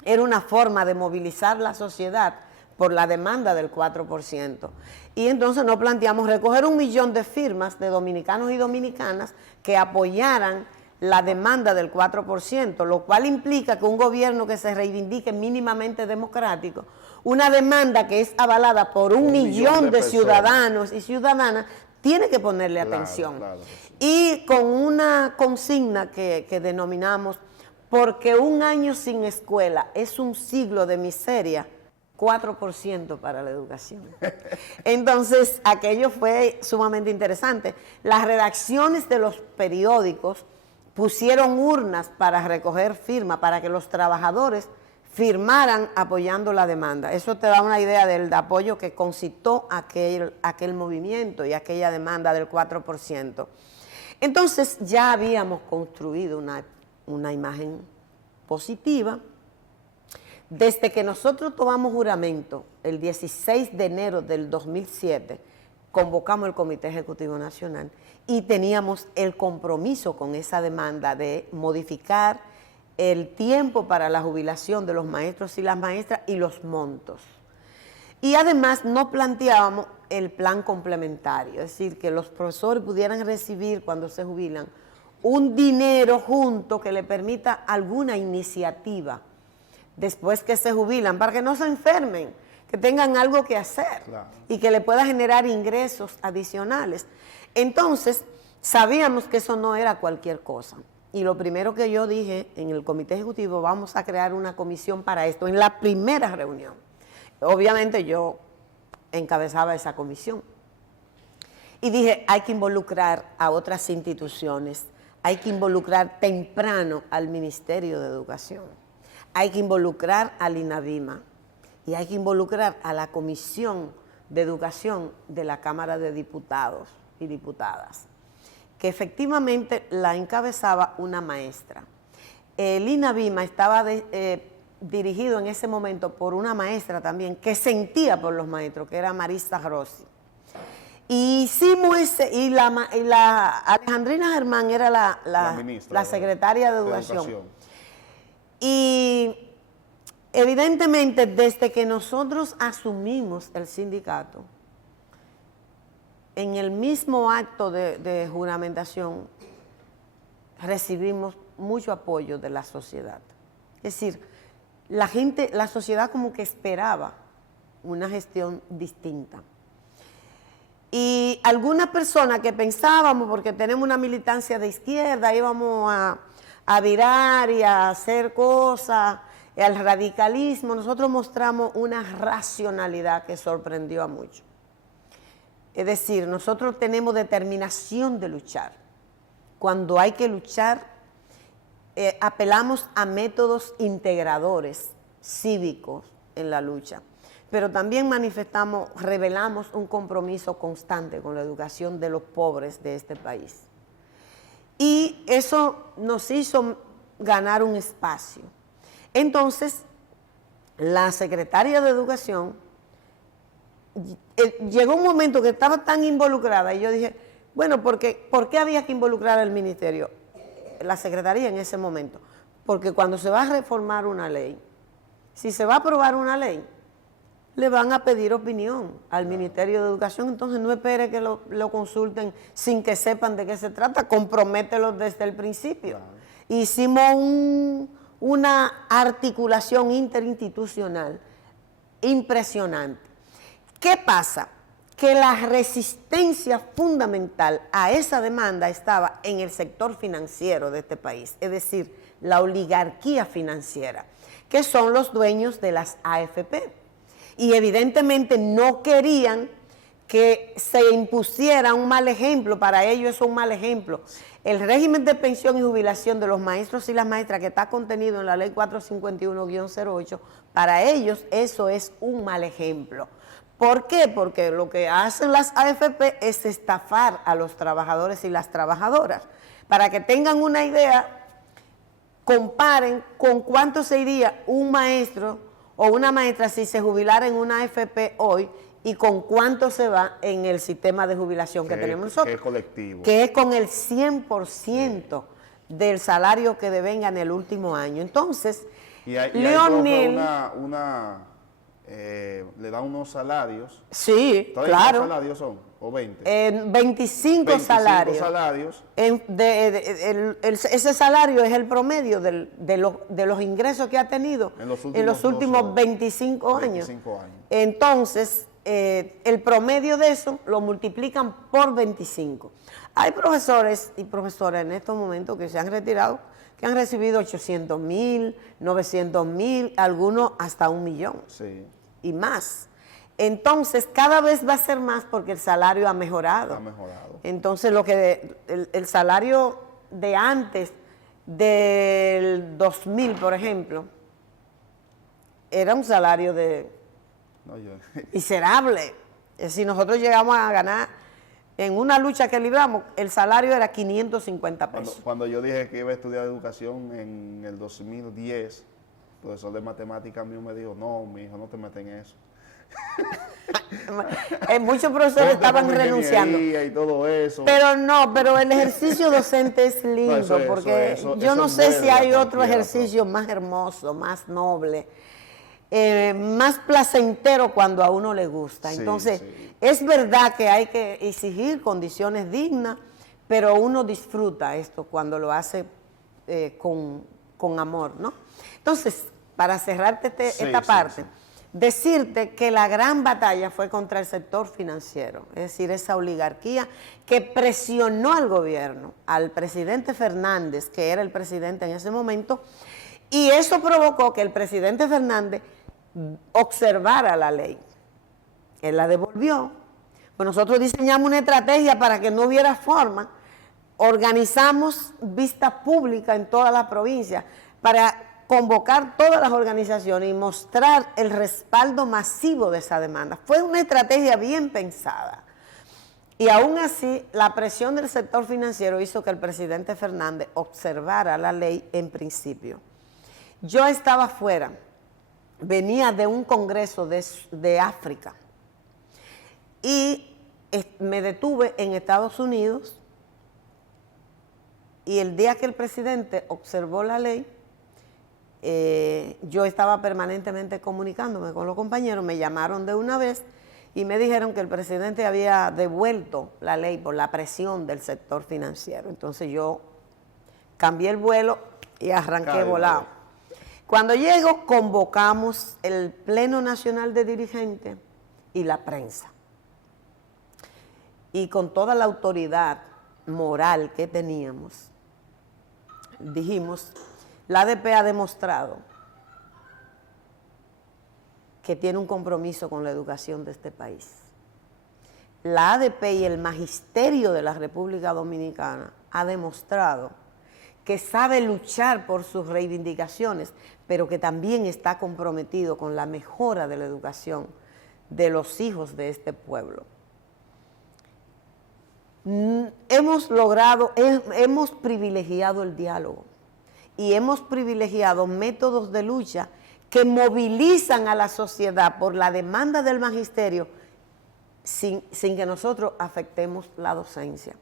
Era una forma de movilizar la sociedad por la demanda del 4%. Y entonces nos planteamos recoger 1.000.000 de firmas de dominicanos y dominicanas que apoyaran la demanda del 4%, lo cual implica que un gobierno que se reivindique mínimamente democrático, una demanda que es avalada por 1.000.000 de ciudadanos y ciudadanas, tiene que ponerle atención. Claro. Y con una consigna que denominamos porque un año sin escuela es un siglo de miseria, 4% para la educación. Entonces, aquello fue sumamente interesante. Las redacciones de los periódicos pusieron urnas para recoger firmas, para que los trabajadores firmaran apoyando la demanda. Eso te da una idea del apoyo que concitó aquel movimiento y aquella demanda del 4%. Entonces, ya habíamos construido una imagen positiva. Desde que nosotros tomamos juramento, el 16 de enero del 2007, convocamos el Comité Ejecutivo Nacional y teníamos el compromiso con esa demanda de modificar el tiempo para la jubilación de los maestros y las maestras y los montos. Y además no planteábamos el plan complementario, es decir, que los profesores pudieran recibir cuando se jubilan un dinero junto que le permita alguna iniciativa después que se jubilan, para que no se enfermen, que tengan algo que hacer, claro, y que le pueda generar ingresos adicionales. Entonces, sabíamos que eso no era cualquier cosa. Y lo primero que yo dije en el Comité Ejecutivo, vamos a crear una comisión para esto, en la primera reunión. Obviamente yo encabezaba esa comisión. Y dije, hay que involucrar a otras instituciones, hay que involucrar temprano al Ministerio de Educación. Hay que involucrar al INAVIMA y hay que involucrar a la Comisión de Educación de la Cámara de Diputados y Diputadas, que efectivamente la encabezaba una maestra. El INAVIMA estaba dirigido en ese momento por una maestra también que sentía por los maestros, que era Marisa Rossi. Y hicimos y la Alejandrina Germán era la secretaria de Educación. Y evidentemente desde que nosotros asumimos el sindicato, en el mismo acto de juramentación recibimos mucho apoyo de la sociedad. Es decir, la sociedad como que esperaba una gestión distinta. Y algunas personas que pensábamos, porque tenemos una militancia de izquierda, íbamos a virar y a hacer cosas, al radicalismo, nosotros mostramos una racionalidad que sorprendió a muchos. Es decir, nosotros tenemos determinación de luchar. Cuando hay que luchar, apelamos a métodos integradores, cívicos en la lucha, pero también revelamos un compromiso constante con la educación de los pobres de este país. Y eso nos hizo ganar un espacio. Entonces, la secretaria de Educación, llegó un momento que estaba tan involucrada y yo dije, bueno, ¿por qué había que involucrar al ministerio? La secretaría en ese momento. Porque cuando se va a reformar una ley, si se va a aprobar una ley, le van a pedir opinión al Ministerio de Educación, entonces no espere que lo consulten sin que sepan de qué se trata, compromételo desde el principio. Hicimos una articulación interinstitucional impresionante. ¿Qué pasa? Que la resistencia fundamental a esa demanda estaba en el sector financiero de este país, es decir, la oligarquía financiera, que son los dueños de las AFP. Y evidentemente no querían que se impusiera un mal ejemplo, para ellos es un mal ejemplo. El régimen de pensión y jubilación de los maestros y las maestras que está contenido en la ley 451-08, para ellos eso es un mal ejemplo. ¿Por qué? Porque lo que hacen las AFP es estafar a los trabajadores y las trabajadoras. Para que tengan una idea, comparen con cuánto se iría un maestro o una maestra si se jubilara en una AFP hoy y con cuánto se va en el sistema de jubilación que tenemos nosotros. Que es colectivo. Que es con el 100% del salario que devenga en el último año. Entonces, Leonel le da unos salarios. Sí, claro. ¿Cuántos salarios son? ¿O 20? 25 salarios. Ese salario es el promedio de los ingresos que ha tenido en los últimos 25 años. Entonces, el promedio de eso lo multiplican por 25. Hay profesores y profesoras en estos momentos que se han retirado que han recibido 800,000, 900,000, algunos hasta 1,000,000 Sí, y más. Entonces, cada vez va a ser más porque el salario ha mejorado. ha mejorado. Entonces, el salario de antes del 2000, por ejemplo, era un salario de No, yo, miserable. Es decir, nosotros llegamos a ganar, en una lucha que libramos, el salario era 550 pesos. cuando yo dije que iba a estudiar educación en el 2010, el profesor de matemáticas mío me dijo, no, mi hijo, no te metas en eso. Muchos profesores estaban renunciando. Y todo eso. Pero el ejercicio docente es lindo, porque yo no sé si hay otro ejercicio más hermoso, más noble, más placentero cuando a uno le gusta. Sí, Entonces, sí. es verdad que hay que exigir condiciones dignas, pero uno disfruta esto cuando lo hace con amor, ¿no? Entonces, para cerrarte esta parte, decirte que la gran batalla fue contra el sector financiero, es decir, esa oligarquía que presionó al gobierno, al presidente Fernández, que era el presidente en ese momento, y eso provocó que el presidente Fernández observara la ley. Él la devolvió. Pues nosotros diseñamos una estrategia para que no hubiera forma, organizamos vistas públicas en toda la provincia para convocar todas las organizaciones y mostrar el respaldo masivo de esa demanda. Fue una estrategia bien pensada. Y aún así, la presión del sector financiero hizo que el presidente Fernández observara la ley en principio. Yo estaba fuera, venía de un congreso de África y me detuve en Estados Unidos, y el día que el presidente observó la ley, yo estaba permanentemente comunicándome con los compañeros, me llamaron de una vez y me dijeron que el presidente había devuelto la ley por la presión del sector financiero. Entonces yo cambié el vuelo y arranqué volado. Cuando llego, convocamos el Pleno Nacional de Dirigentes y la prensa. Y con toda la autoridad moral que teníamos, dijimos: la ADP ha demostrado que tiene un compromiso con la educación de este país. La ADP y el magisterio de la República Dominicana ha demostrado que sabe luchar por sus reivindicaciones, pero que también está comprometido con la mejora de la educación de los hijos de este pueblo. Hemos privilegiado el diálogo y hemos privilegiado métodos de lucha que movilizan a la sociedad por la demanda del magisterio sin que nosotros afectemos la docencia.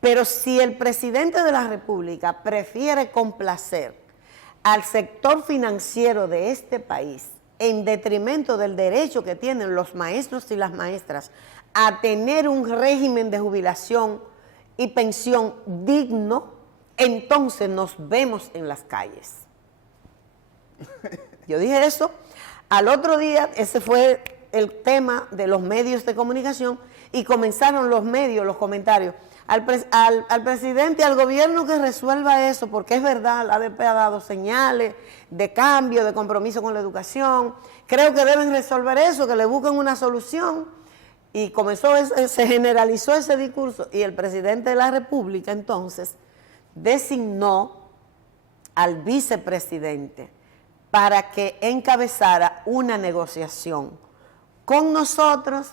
Pero si el presidente de la República prefiere complacer al sector financiero de este país en detrimento del derecho que tienen los maestros y las maestras a tener un régimen de jubilación y pensión digno, entonces nos vemos en las calles. Yo dije eso. Al otro día, ese fue el tema de los medios de comunicación, y comenzaron los medios, los comentarios. Al presidente y al gobierno que resuelva eso, porque es verdad, la ADP ha dado señales de cambio, de compromiso con la educación. Creo que deben resolver eso, que le busquen una solución. Y se generalizó ese discurso, y el presidente de la República entonces designó al vicepresidente para que encabezara una negociación con nosotros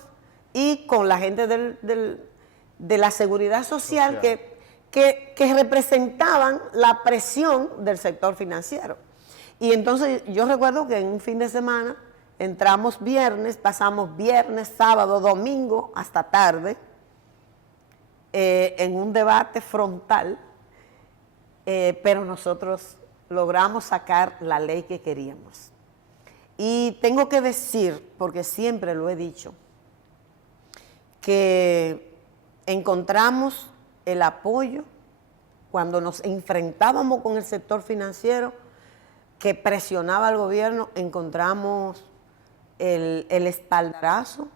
y con la gente de la seguridad social que representaban la presión del sector financiero. Y entonces yo recuerdo que en un fin de semana entramos viernes, pasamos viernes, sábado, domingo hasta tarde en un debate frontal, pero nosotros logramos sacar la ley que queríamos. Y tengo que decir, porque siempre lo he dicho, que encontramos el apoyo cuando nos enfrentábamos con el sector financiero que presionaba al gobierno. Encontramos el espaldarazo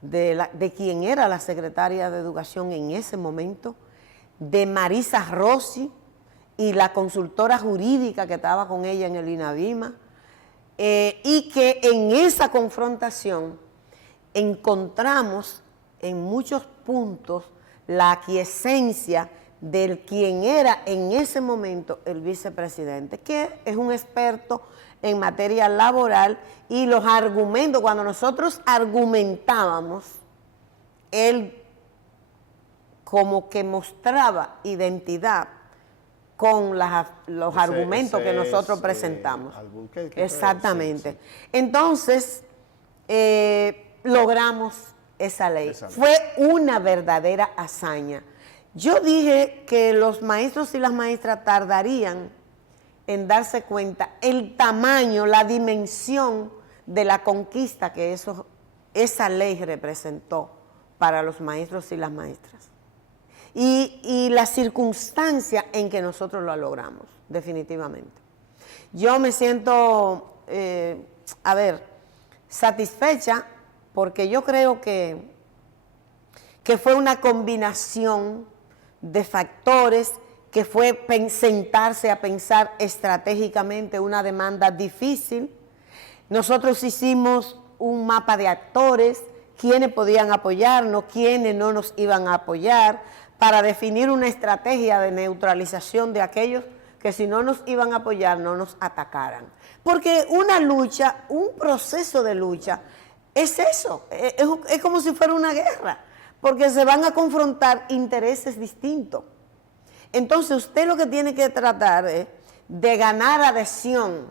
de quien era la secretaria de Educación en ese momento, de Marisa Rossi, y la consultora jurídica que estaba con ella en el INAVIMA, y que en esa confrontación encontramos en muchos puntos la aquiescencia del quien era en ese momento el vicepresidente, que es un experto en materia laboral, y los argumentos, cuando nosotros argumentábamos, él como que mostraba identidad con los argumentos que nosotros presentamos. Exactamente. Entonces, logramos esa ley. Fue una verdadera hazaña. Yo dije que los maestros y las maestras tardarían en darse cuenta el tamaño, la dimensión de la conquista que esa ley representó para los maestros y las maestras. Y la circunstancia en que nosotros lo logramos, definitivamente. Yo me siento, satisfecha, porque yo creo que fue una combinación de factores, que fue sentarse a pensar estratégicamente una demanda difícil. Nosotros hicimos un mapa de actores, quiénes podían apoyarnos, quiénes no nos iban a apoyar, para definir una estrategia de neutralización de aquellos que si no nos iban a apoyar no nos atacaran. Porque una lucha, un proceso de lucha, es eso, es como si fuera una guerra, porque se van a confrontar intereses distintos. Entonces usted lo que tiene que tratar es de ganar adhesión,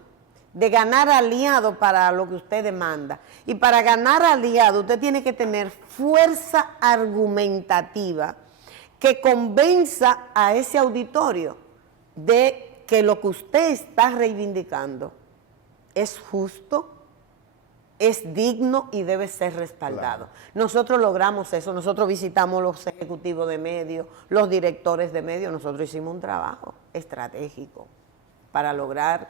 de ganar aliado para lo que usted demanda. Y para ganar aliado usted tiene que tener fuerza argumentativa que convenza a ese auditorio de que lo que usted está reivindicando es justo, es digno y debe ser respaldado. Claro. Nosotros logramos eso, nosotros visitamos los ejecutivos de medios, los directores de medios, nosotros hicimos un trabajo estratégico para lograr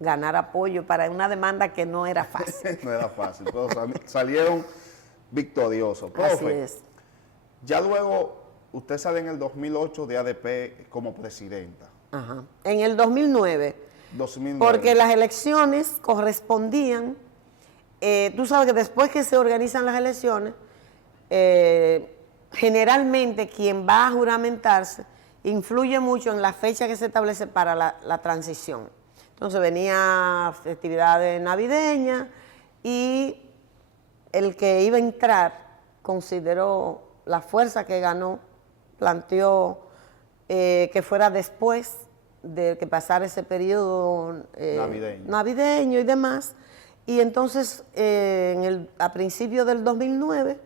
ganar apoyo para una demanda que no era fácil. No era fácil, pero salieron victoriosos. Profe, así es. Ya luego, usted sale en el 2008 de ADP como presidenta. Ajá. En el 2009. Porque las elecciones correspondían, tú sabes que después que se organizan las elecciones, generalmente quien va a juramentarse influye mucho en la fecha que se establece para la transición. Entonces venía festividades navideñas y el que iba a entrar consideró la fuerza que ganó, planteó que fuera después de que pasara ese periodo navideño y demás. Y entonces a principios del 2009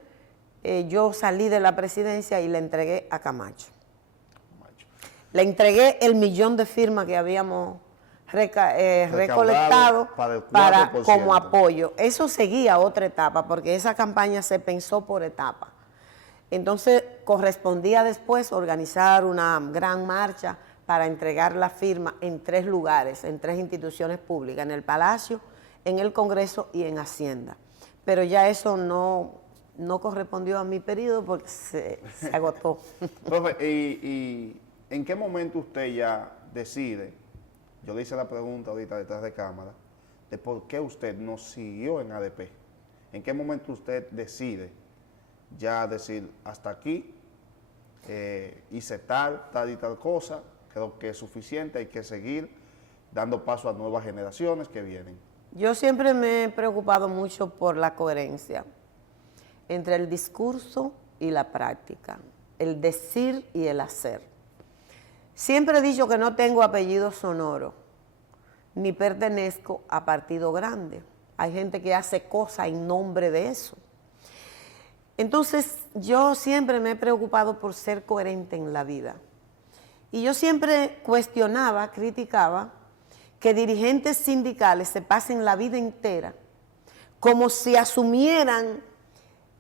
yo salí de la presidencia y le entregué a Camacho. Le entregué el 1.000.000 de firmas que habíamos recolectado para como apoyo. Eso seguía otra etapa, porque esa campaña se pensó por etapa. Entonces correspondía después organizar una gran marcha para entregar la firma en 3 lugares, en 3 instituciones públicas, en el Palacio, en el Congreso y en Hacienda. Pero ya eso no correspondió a mi periodo porque se agotó. Profe, ¿y en qué momento usted ya decide? Yo le hice la pregunta ahorita detrás de cámara, de por qué usted no siguió en ADP. ¿En qué momento usted decide ya decir, hasta aquí, hice tal y tal cosa, creo que es suficiente, hay que seguir dando paso a nuevas generaciones que vienen? Yo siempre me he preocupado mucho por la coherencia entre el discurso y la práctica, el decir y el hacer. Siempre he dicho que no tengo apellido sonoro, ni pertenezco a partido grande. Hay gente que hace cosas en nombre de eso. Entonces, yo siempre me he preocupado por ser coherente en la vida. Y yo siempre cuestionaba, criticaba, que dirigentes sindicales se pasen la vida entera como si asumieran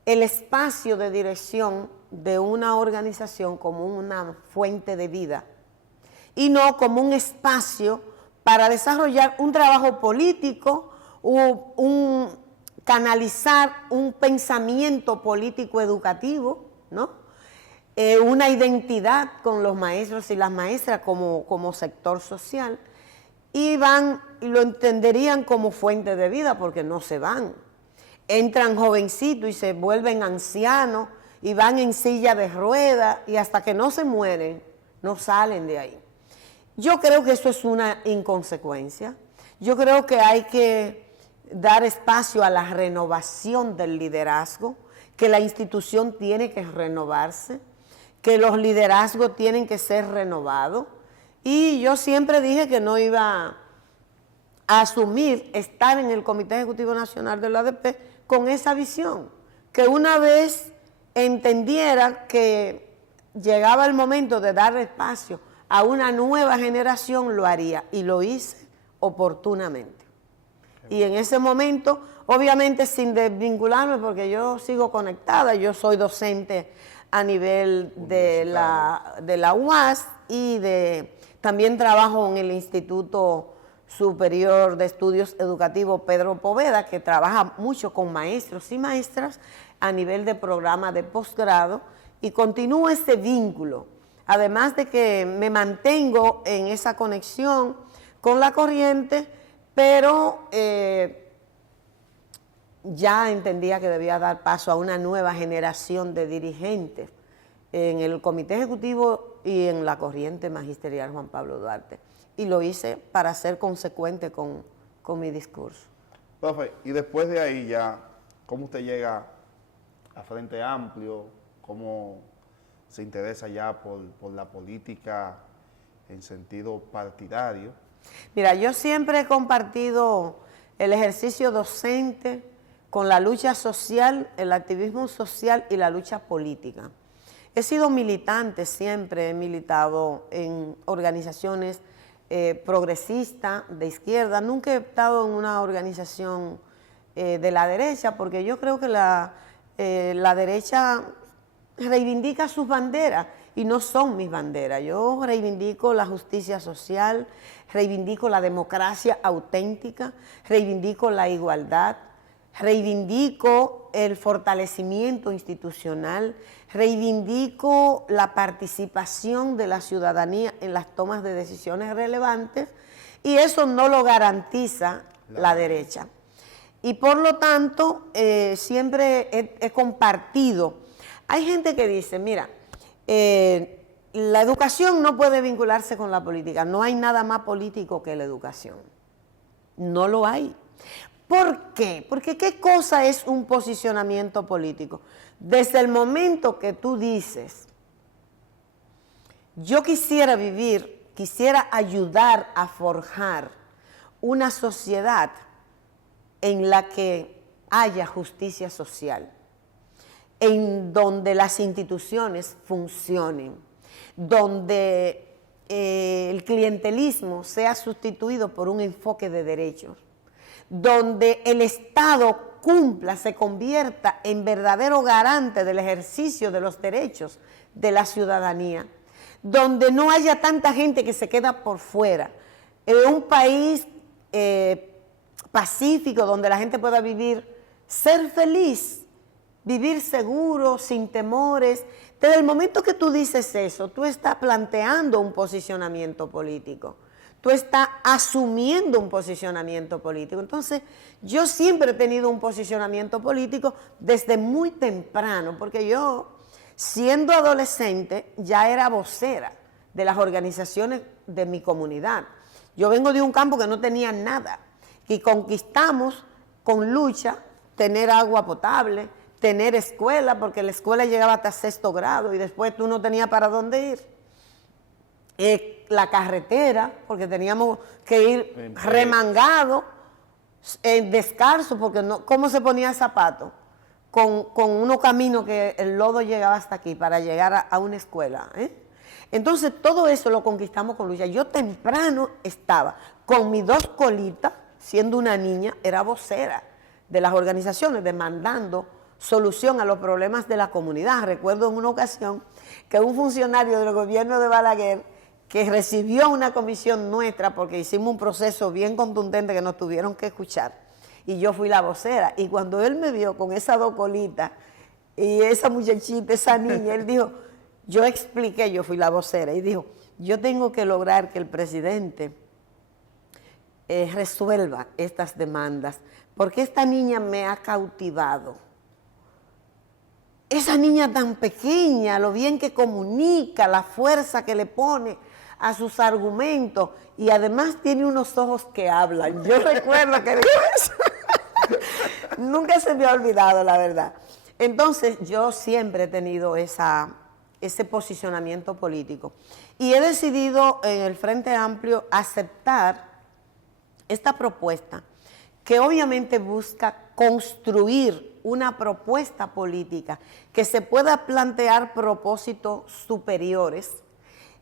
el espacio de dirección de una organización como una fuente de vida y no como un espacio para desarrollar un trabajo político o canalizar un pensamiento político educativo, ¿no? una identidad con los maestros y las maestras como sector social, y lo entenderían como fuente de vida porque no se van. Entran jovencitos y se vuelven ancianos y van en silla de ruedas y hasta que no se mueren, no salen de ahí. Yo creo que eso es una inconsecuencia. Yo creo que hay que dar espacio a la renovación del liderazgo, que la institución tiene que renovarse, que los liderazgos tienen que ser renovados. Y yo siempre dije que no iba a asumir estar en el Comité Ejecutivo Nacional de la ADP con esa visión, que una vez entendiera que llegaba el momento de dar espacio a una nueva generación, lo haría, y lo hice oportunamente. Y en ese momento, obviamente sin desvincularme, porque yo sigo conectada, yo soy docente a nivel de la UAS y también trabajo en el Instituto Superior de Estudios Educativos Pedro Poveda, que trabaja mucho con maestros y maestras a nivel de programa de posgrado, y continúo ese vínculo, además de que me mantengo en esa conexión con la corriente, pero ya entendía que debía dar paso a una nueva generación de dirigentes en el Comité Ejecutivo y en la corriente magisterial Juan Pablo Duarte. Y lo hice para ser consecuente con mi discurso. Profe, y después de ahí ya, ¿cómo usted llega a Frente Amplio? ¿Cómo se interesa ya por la política en sentido partidario? Mira, yo siempre he compartido el ejercicio docente con la lucha social, el activismo social y la lucha política. He sido militante, siempre he militado en organizaciones progresistas, de izquierda. Nunca he estado en una organización de la derecha, porque yo creo que la derecha reivindica sus banderas y no son mis banderas. Yo reivindico la justicia social, reivindico la democracia auténtica, reivindico la igualdad, reivindico el fortalecimiento institucional, reivindico la participación de la ciudadanía en las tomas de decisiones relevantes, y eso no lo garantiza la derecha. Y por lo tanto, siempre he compartido. Hay gente que dice, mira, la educación no puede vincularse con la política. No hay nada más político que la educación. No lo hay. ¿Por qué? Porque ¿qué cosa es un posicionamiento político? Desde el momento que tú dices, yo quisiera vivir, quisiera ayudar a forjar una sociedad en la que haya justicia social, en donde las instituciones funcionen, donde el clientelismo sea sustituido por un enfoque de derechos, donde el Estado cumpla, se convierta en verdadero garante del ejercicio de los derechos de la ciudadanía, donde no haya tanta gente que se queda por fuera, en un país pacífico, donde la gente pueda vivir, ser feliz, vivir seguro, sin temores. Desde el momento que tú dices eso, tú estás planteando un posicionamiento político. Tú estás asumiendo un posicionamiento político. Entonces, yo siempre he tenido un posicionamiento político desde muy temprano, porque yo, siendo adolescente, ya era vocera de las organizaciones de mi comunidad. Yo vengo de un campo que no tenía nada, y conquistamos con lucha tener agua potable, tener escuela, porque la escuela llegaba hasta 6º grado y después tú no tenías para dónde ir. La carretera, porque teníamos que ir remangado, descalzo, porque no, ¿cómo se ponía el zapato? Con unos caminos que el lodo llegaba hasta aquí para llegar a una escuela. Entonces todo eso lo conquistamos con lucha. Yo temprano estaba con mis 2 colitas, siendo una niña, era vocera de las organizaciones, demandando solución a los problemas de la comunidad. Recuerdo en una ocasión que un funcionario del gobierno de Balaguer, que recibió una comisión nuestra, porque hicimos un proceso bien contundente que nos tuvieron que escuchar, y yo fui la vocera, y cuando él me vio con esas 2 colitas, y esa muchachita, esa niña, él dijo, yo expliqué, yo fui la vocera, y dijo, yo tengo que lograr que el presidente resuelva estas demandas, porque esta niña me ha cautivado. Esa niña tan pequeña, lo bien que comunica, la fuerza que le pone a sus argumentos, y además tiene unos ojos que hablan. Yo recuerdo que dijo eso. Nunca se me ha olvidado, la verdad. Entonces, yo siempre he tenido ese posicionamiento político. Y he decidido en el Frente Amplio aceptar esta propuesta, que obviamente busca construir una propuesta política que se pueda plantear propósitos superiores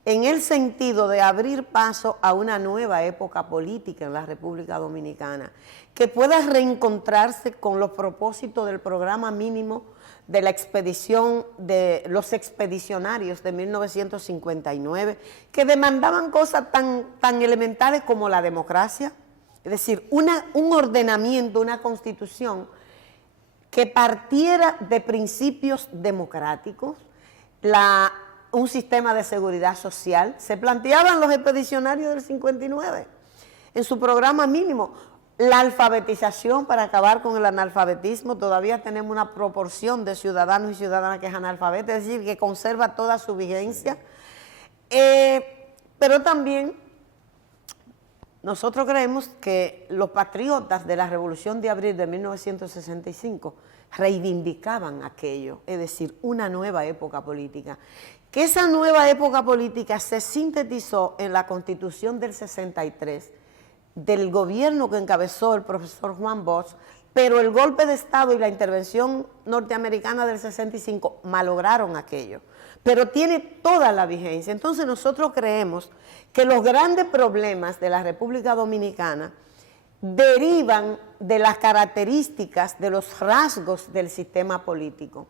en el sentido de abrir paso a una nueva época política en la República Dominicana, que pueda reencontrarse con los propósitos del programa mínimo de la expedición de los expedicionarios de 1959, que demandaban cosas tan elementales como la democracia, es decir, un ordenamiento, una constitución que partiera de principios democráticos, un sistema de seguridad social. Se planteaban los expedicionarios del 59 en su programa mínimo. La alfabetización para acabar con el analfabetismo. Todavía tenemos una proporción de ciudadanos y ciudadanas que es analfabeta, es decir, que conserva toda su vigencia. Pero también nosotros creemos que los patriotas de la Revolución de Abril de 1965 reivindicaban aquello, es decir, una nueva época política. Que esa nueva época política se sintetizó en la Constitución del 63, del gobierno que encabezó el profesor Juan Bosch, pero el golpe de Estado y la intervención norteamericana del 65 malograron aquello, pero tiene toda la vigencia. Entonces nosotros creemos que los grandes problemas de la República Dominicana derivan de las características, de los rasgos del sistema político,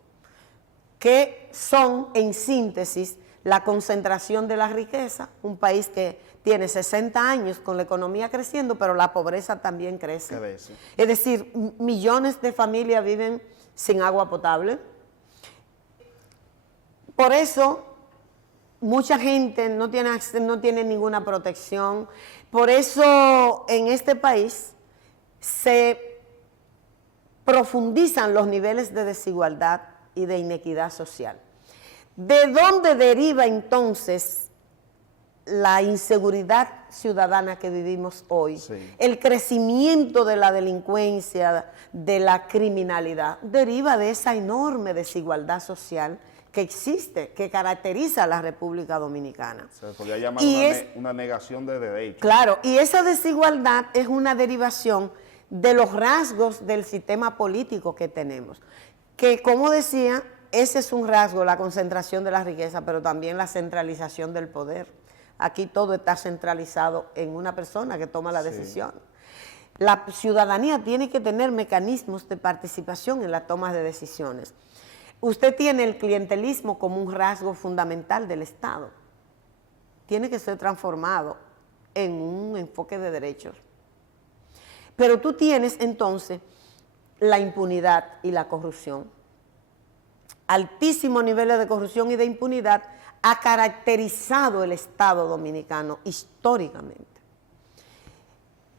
que son, en síntesis, la concentración de la riqueza, un país que tiene 60 años con la economía creciendo, pero la pobreza también crece. Es decir, millones de familias viven sin agua potable. Por eso, mucha gente no tiene ninguna protección. Por eso, en este país se profundizan los niveles de desigualdad y de inequidad social. ¿De dónde deriva entonces la inseguridad ciudadana que vivimos hoy? Sí. El crecimiento de la delincuencia, de la criminalidad, deriva de esa enorme desigualdad social que existe, que caracteriza a la República Dominicana. Se podría llamar una negación de derechos. Claro, y esa desigualdad es una derivación de los rasgos del sistema político que tenemos, que, como decía, ese es un rasgo, la concentración de la riqueza, pero también la centralización del poder. Aquí todo está centralizado en una persona que toma la decisión. La ciudadanía tiene que tener mecanismos de participación en la toma de decisiones. Usted tiene el clientelismo como un rasgo fundamental del Estado. Tiene que ser transformado en un enfoque de derechos. Pero tú tienes entonces la impunidad y la corrupción. Altísimos niveles de corrupción y de impunidad ha caracterizado el Estado dominicano históricamente.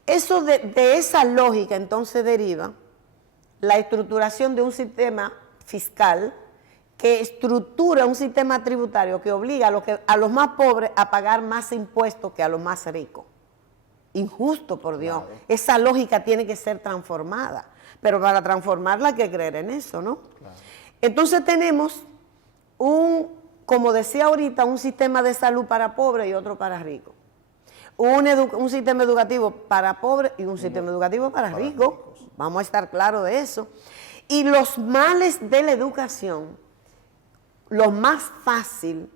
Eso de esa lógica entonces deriva la estructuración de un sistema fiscal que estructura un sistema tributario que obliga a los más pobres a pagar más impuestos que a los más ricos. Injusto, por Dios. Claro. Esa lógica tiene que ser transformada, pero para transformarla hay que creer en eso, ¿no? Claro. Entonces tenemos como decía ahorita, un sistema de salud para pobres y otro para ricos. Un sistema educativo para pobres y un sistema educativo para ricos. Vamos a estar claros de eso. Y los males de la educación, lo más fácil,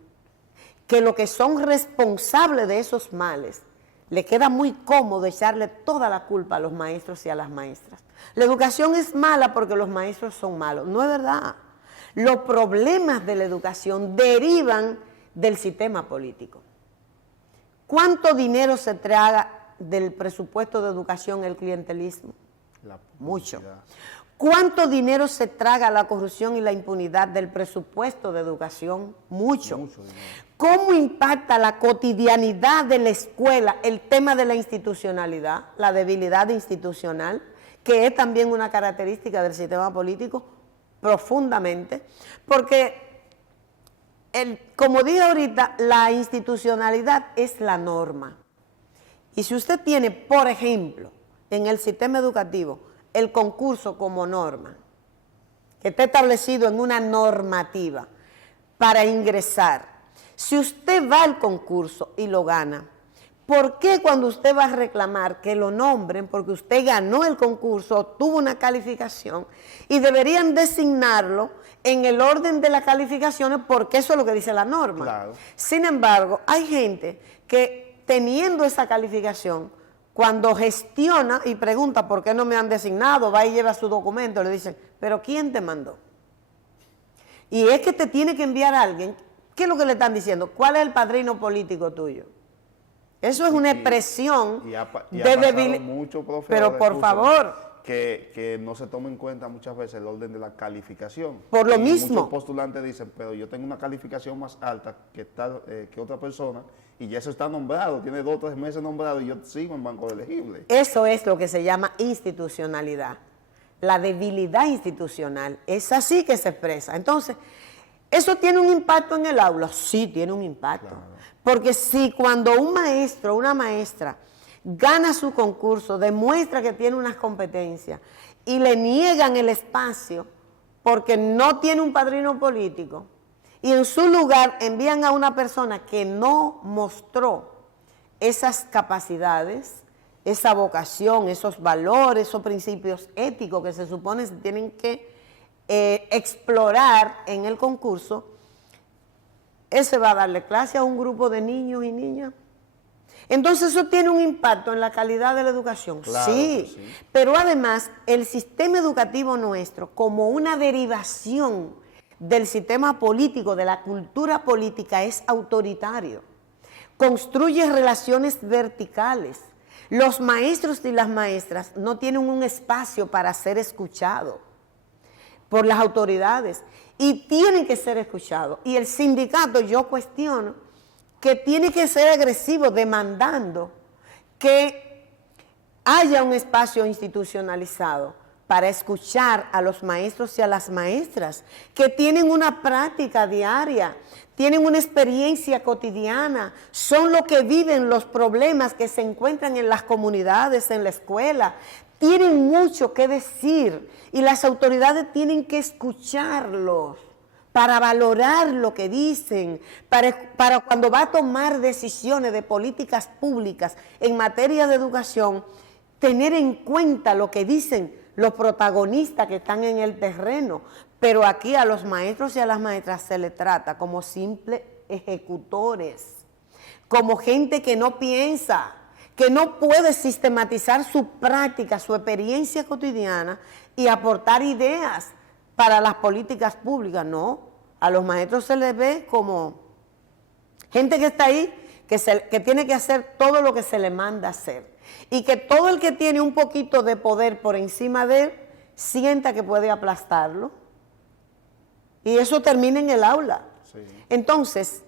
que los que son responsables de esos males, le queda muy cómodo echarle toda la culpa a los maestros y a las maestras. La educación es mala porque los maestros son malos. No es verdad. Los problemas de la educación derivan del sistema político. ¿Cuánto dinero se traga del presupuesto de educación el clientelismo? Mucho. ¿Cuánto dinero se traga la corrupción y la impunidad del presupuesto de educación? Mucho. Mucho dinero. ¿Cómo impacta la cotidianidad de la escuela el tema de la institucionalidad, la debilidad institucional, que es también una característica del sistema político profundamente? Porque, como dije ahorita, la institucionalidad es la norma. Y si usted tiene, por ejemplo, en el sistema educativo, el concurso como norma, que está establecido en una normativa para ingresar. Si usted va al concurso y lo gana, ¿por qué cuando usted va a reclamar que lo nombren, porque usted ganó el concurso, obtuvo una calificación, y deberían designarlo en el orden de las calificaciones, porque eso es lo que dice la norma? Claro. Sin embargo, hay gente que teniendo esa calificación, cuando gestiona y pregunta por qué no me han designado, va y lleva su documento, le dicen, pero ¿quién te mandó? Y es que te tiene que enviar a alguien. ¿Qué es lo que le están diciendo? ¿Cuál es el padrino político tuyo? Eso es una expresión de debilidad. Mucho, profe, pero por favor, que no se toma en cuenta muchas veces el orden de la calificación. Por lo mismo. Muchos postulantes dicen, pero yo tengo una calificación más alta que otra persona, y ya eso está nombrado, tiene 2 o 3 meses nombrado, y yo sigo en banco de elegible. Eso es lo que se llama institucionalidad. La debilidad institucional. Es así que se expresa. Entonces, ¿eso tiene un impacto en el aula? Sí, tiene un impacto. Claro. Porque si cuando un maestro o una maestra gana su concurso, demuestra que tiene unas competencias y le niegan el espacio porque no tiene un padrino político, y en su lugar envían a una persona que no mostró esas capacidades, esa vocación, esos valores, esos principios éticos que se supone se tienen que explorar en el concurso, ese va a darle clase a un grupo de niños y niñas. Entonces eso tiene un impacto en la calidad de la educación. Claro, sí, pero además el sistema educativo nuestro, como una derivación del sistema político, de la cultura política, es autoritario. Construye relaciones verticales. Los maestros y las maestras no tienen un espacio para ser escuchados por las autoridades y tienen que ser escuchados. Y el sindicato, yo cuestiono, que tiene que ser agresivo demandando que haya un espacio institucionalizado para escuchar a los maestros y a las maestras que tienen una práctica diaria, tienen una experiencia cotidiana, son los que viven los problemas que se encuentran en las comunidades, en la escuela, tienen mucho que decir y las autoridades tienen que escucharlos para valorar lo que dicen, para cuando va a tomar decisiones de políticas públicas en materia de educación, tener en cuenta lo que dicen los protagonistas que están en el terreno. Pero aquí a los maestros y a las maestras se les trata como simples ejecutores, como gente que no piensa, que no puede sistematizar su práctica, su experiencia cotidiana y aportar ideas para las políticas públicas. No, a los maestros se les ve como gente que está ahí, que tiene que hacer todo lo que se le manda hacer. Y que todo el que tiene un poquito de poder por encima de él, sienta que puede aplastarlo. Y eso termina en el aula. Sí. Entonces,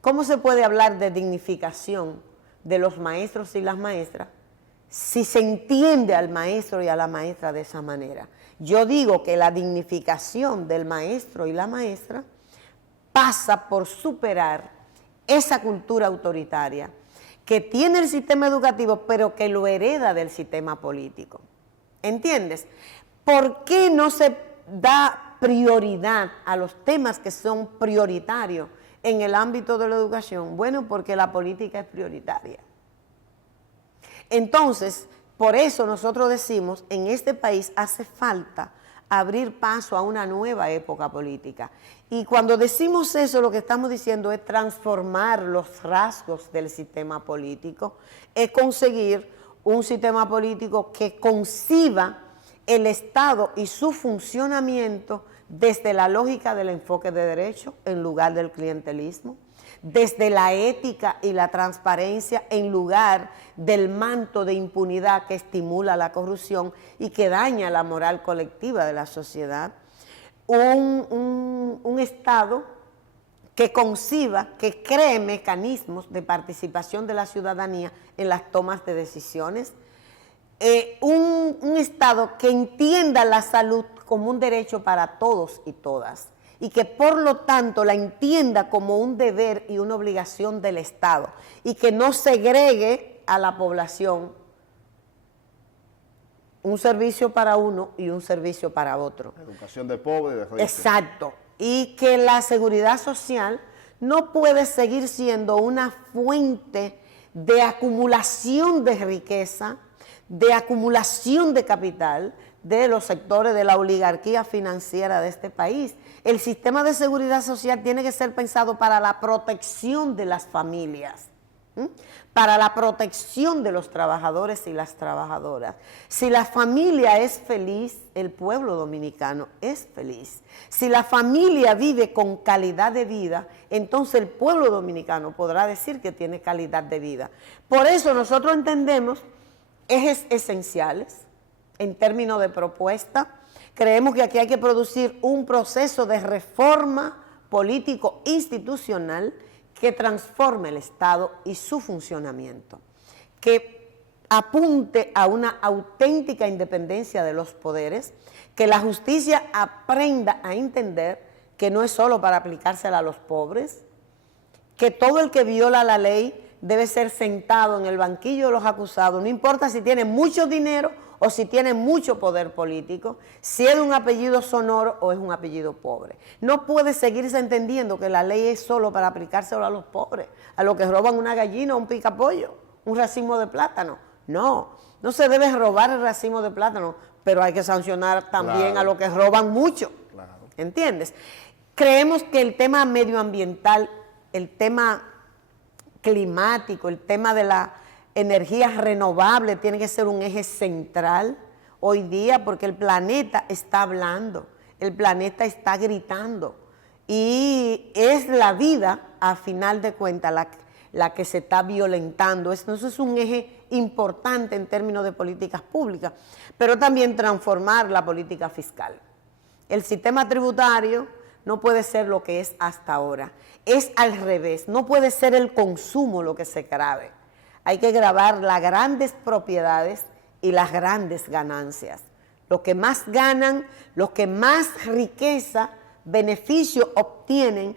¿cómo se puede hablar de dignificación de los maestros y las maestras si se entiende al maestro y a la maestra de esa manera? Yo digo que la dignificación del maestro y la maestra pasa por superar esa cultura autoritaria que tiene el sistema educativo, pero que lo hereda del sistema político. ¿Entiendes? ¿Por qué no se da prioridad a los temas que son prioritarios en el ámbito de la educación? Bueno, porque la política es prioritaria. Entonces, por eso nosotros decimos, en este país hace falta abrir paso a una nueva época política. Y cuando decimos eso, lo que estamos diciendo es transformar los rasgos del sistema político, es conseguir un sistema político que conciba el Estado y su funcionamiento desde la lógica del enfoque de derecho en lugar del clientelismo, desde la ética y la transparencia en lugar del manto de impunidad que estimula la corrupción y que daña la moral colectiva de la sociedad. Un Estado que conciba, que cree mecanismos de participación de la ciudadanía en las tomas de decisiones, un Estado que entienda la salud como un derecho para todos y todas y que por lo tanto la entienda como un deber y una obligación del Estado y que no segregue a la población un servicio para uno y un servicio para otro. Educación de pobre y de rico. Exacto. Y que la seguridad social no puede seguir siendo una fuente de acumulación de riqueza, de acumulación de capital de los sectores de la oligarquía financiera de este país. El sistema de seguridad social tiene que ser pensado para la protección de las familias, para la protección de los trabajadores y las trabajadoras. Si la familia es feliz, el pueblo dominicano es feliz. Si la familia vive con calidad de vida, entonces el pueblo dominicano podrá decir que tiene calidad de vida. Por eso nosotros entendemos ejes esenciales en términos de propuesta. Creemos que aquí hay que producir un proceso de reforma político-institucional que transforme el Estado y su funcionamiento, que apunte a una auténtica independencia de los poderes, que la justicia aprenda a entender que no es solo para aplicársela a los pobres, que todo el que viola la ley debe ser sentado en el banquillo de los acusados, no importa si tiene mucho dinero o si tiene mucho poder político, si es de un apellido sonoro o es un apellido pobre. No puede seguirse entendiendo que la ley es solo para aplicárselo a los pobres, a los que roban una gallina o un picapollo, un racimo de plátano. No, no se debe robar el racimo de plátano, pero hay que sancionar también a los que roban mucho. Claro. ¿Entiendes? Creemos que el tema medioambiental, el tema climático, el tema de la energía renovable tiene que ser un eje central hoy día porque el planeta está hablando, el planeta está gritando y es la vida, a final de cuentas, la que se está violentando. Entonces es un eje importante en términos de políticas públicas, pero también transformar la política fiscal. El sistema tributario no puede ser lo que es hasta ahora, es al revés, no puede ser el consumo lo que se grave. Hay que gravar las grandes propiedades y las grandes ganancias. Los que más ganan, los que más riqueza, beneficio obtienen,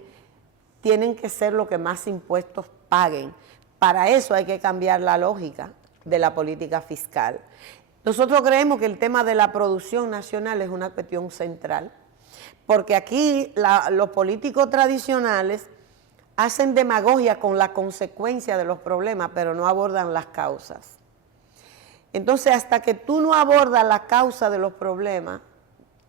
tienen que ser los que más impuestos paguen. Para eso hay que cambiar la lógica de la política fiscal. Nosotros creemos que el tema de la producción nacional es una cuestión central, porque aquí los políticos tradicionales hacen demagogia con la consecuencia de los problemas, pero no abordan las causas. Entonces, hasta que tú no abordas la causa de los problemas,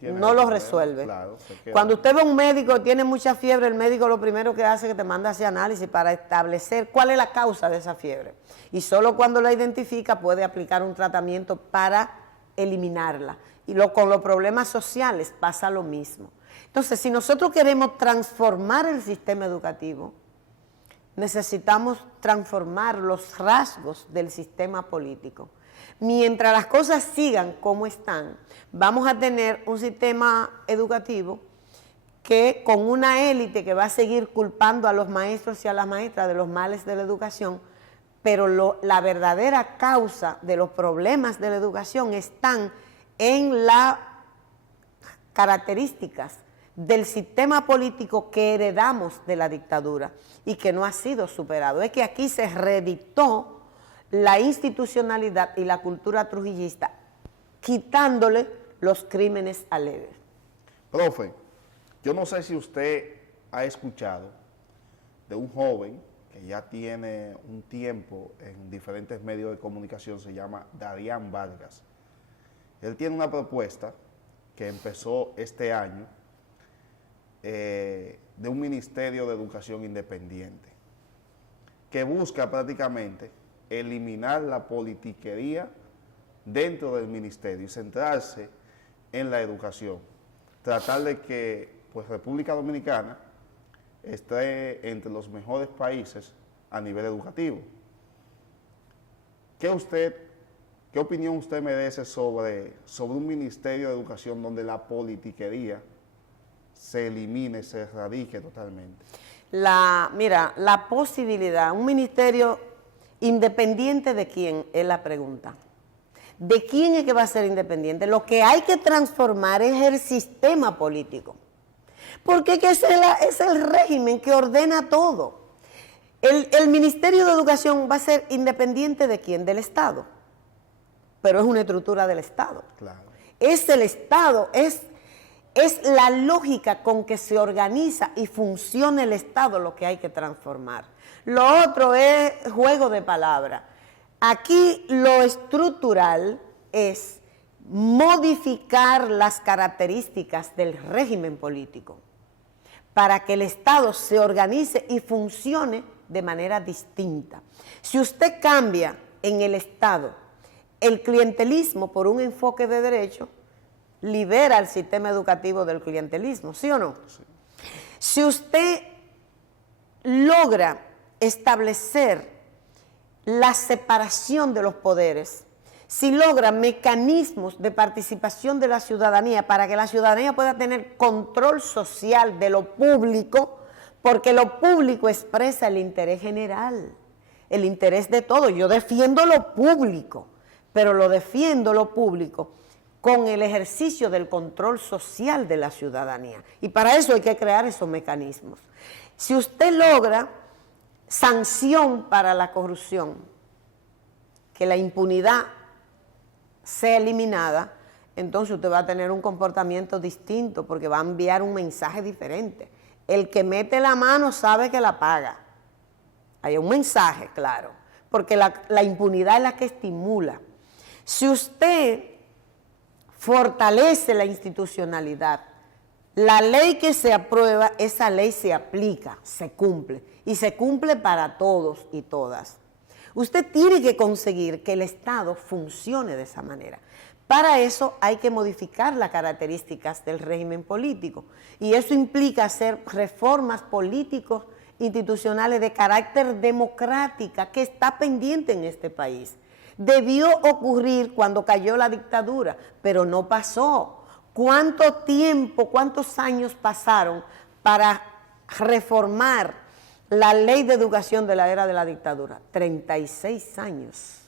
no los resuelves. Claro, cuando usted ve a un médico, tiene mucha fiebre, el médico lo primero que hace es que te manda a hacer análisis para establecer cuál es la causa de esa fiebre. Y solo cuando la identifica puede aplicar un tratamiento para eliminarla. Y con los problemas sociales pasa lo mismo. Entonces, si nosotros queremos transformar el sistema educativo, necesitamos transformar los rasgos del sistema político. Mientras las cosas sigan como están, vamos a tener un sistema educativo que con una élite que va a seguir culpando a los maestros y a las maestras de los males de la educación, pero la verdadera causa de los problemas de la educación están en las características del sistema político que heredamos de la dictadura y que no ha sido superado. Es que aquí se reeditó la institucionalidad y la cultura trujillista, quitándole los crímenes a leves. Profe, yo no sé si usted ha escuchado de un joven que ya tiene un tiempo en diferentes medios de comunicación, se llama Darían Vargas. Él tiene una propuesta que empezó este año de un Ministerio de Educación Independiente, que busca prácticamente eliminar la politiquería dentro del ministerio y centrarse en la educación. Tratar de que pues, República Dominicana esté entre los mejores países a nivel educativo. ¿Qué opinión usted merece sobre un Ministerio de Educación donde la politiquería se elimine, se erradique totalmente? Mira, la posibilidad, un ministerio independiente de quién es la pregunta. ¿De quién es que va a ser independiente? Lo que hay que transformar es el sistema político. Porque es el régimen que ordena todo. El Ministerio de Educación va a ser independiente de quién, del Estado. Pero es una estructura del Estado. Claro. Es el Estado, es la lógica con que se organiza y funciona el Estado lo que hay que transformar. Lo otro es juego de palabras. Aquí lo estructural es modificar las características del régimen político para que el Estado se organice y funcione de manera distinta. Si usted cambia en el Estado el clientelismo por un enfoque de derecho, libera el sistema educativo del clientelismo, ¿sí o no? Sí. Si usted logra establecer la separación de los poderes, si logra mecanismos de participación de la ciudadanía para que la ciudadanía pueda tener control social de lo público, porque lo público expresa el interés general, el interés de todos. Yo defiendo lo público, pero lo defiendo lo público con el ejercicio del control social de la ciudadanía. Y para eso hay que crear esos mecanismos. Si usted logra sanción para la corrupción, que la impunidad sea eliminada, entonces usted va a tener un comportamiento distinto porque va a enviar un mensaje diferente. El que mete la mano sabe que la paga. Hay un mensaje, claro, porque la impunidad es la que estimula. Si usted fortalece la institucionalidad, la ley que se aprueba, esa ley se aplica, se cumple, y se cumple para todos y todas. Usted tiene que conseguir que el Estado funcione de esa manera. Para eso hay que modificar las características del régimen político, y eso implica hacer reformas políticos institucionales de carácter democrática que está pendiente en este país. Debió ocurrir cuando cayó la dictadura, pero no pasó. ¿Cuánto tiempo, cuántos años pasaron para reformar la ley de educación de la era de la dictadura? 36 años.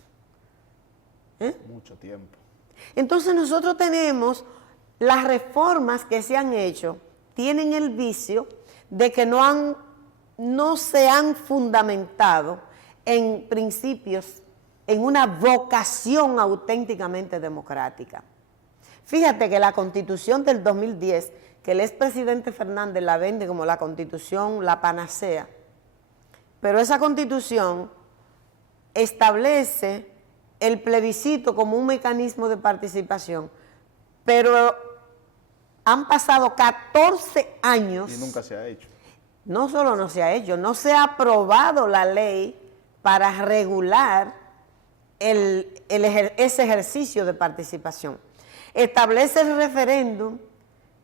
Mucho tiempo. Entonces nosotros tenemos las reformas que se han hecho, tienen el vicio de que no se han fundamentado en principios, en una vocación auténticamente democrática. Fíjate que la Constitución del 2010, que el expresidente Fernández la vende como la Constitución, la panacea, pero esa Constitución establece el plebiscito como un mecanismo de participación, pero han pasado 14 años. Y nunca se ha hecho. No solo no se ha hecho, no se ha aprobado la ley para regular ese ejercicio de participación. Establece el referéndum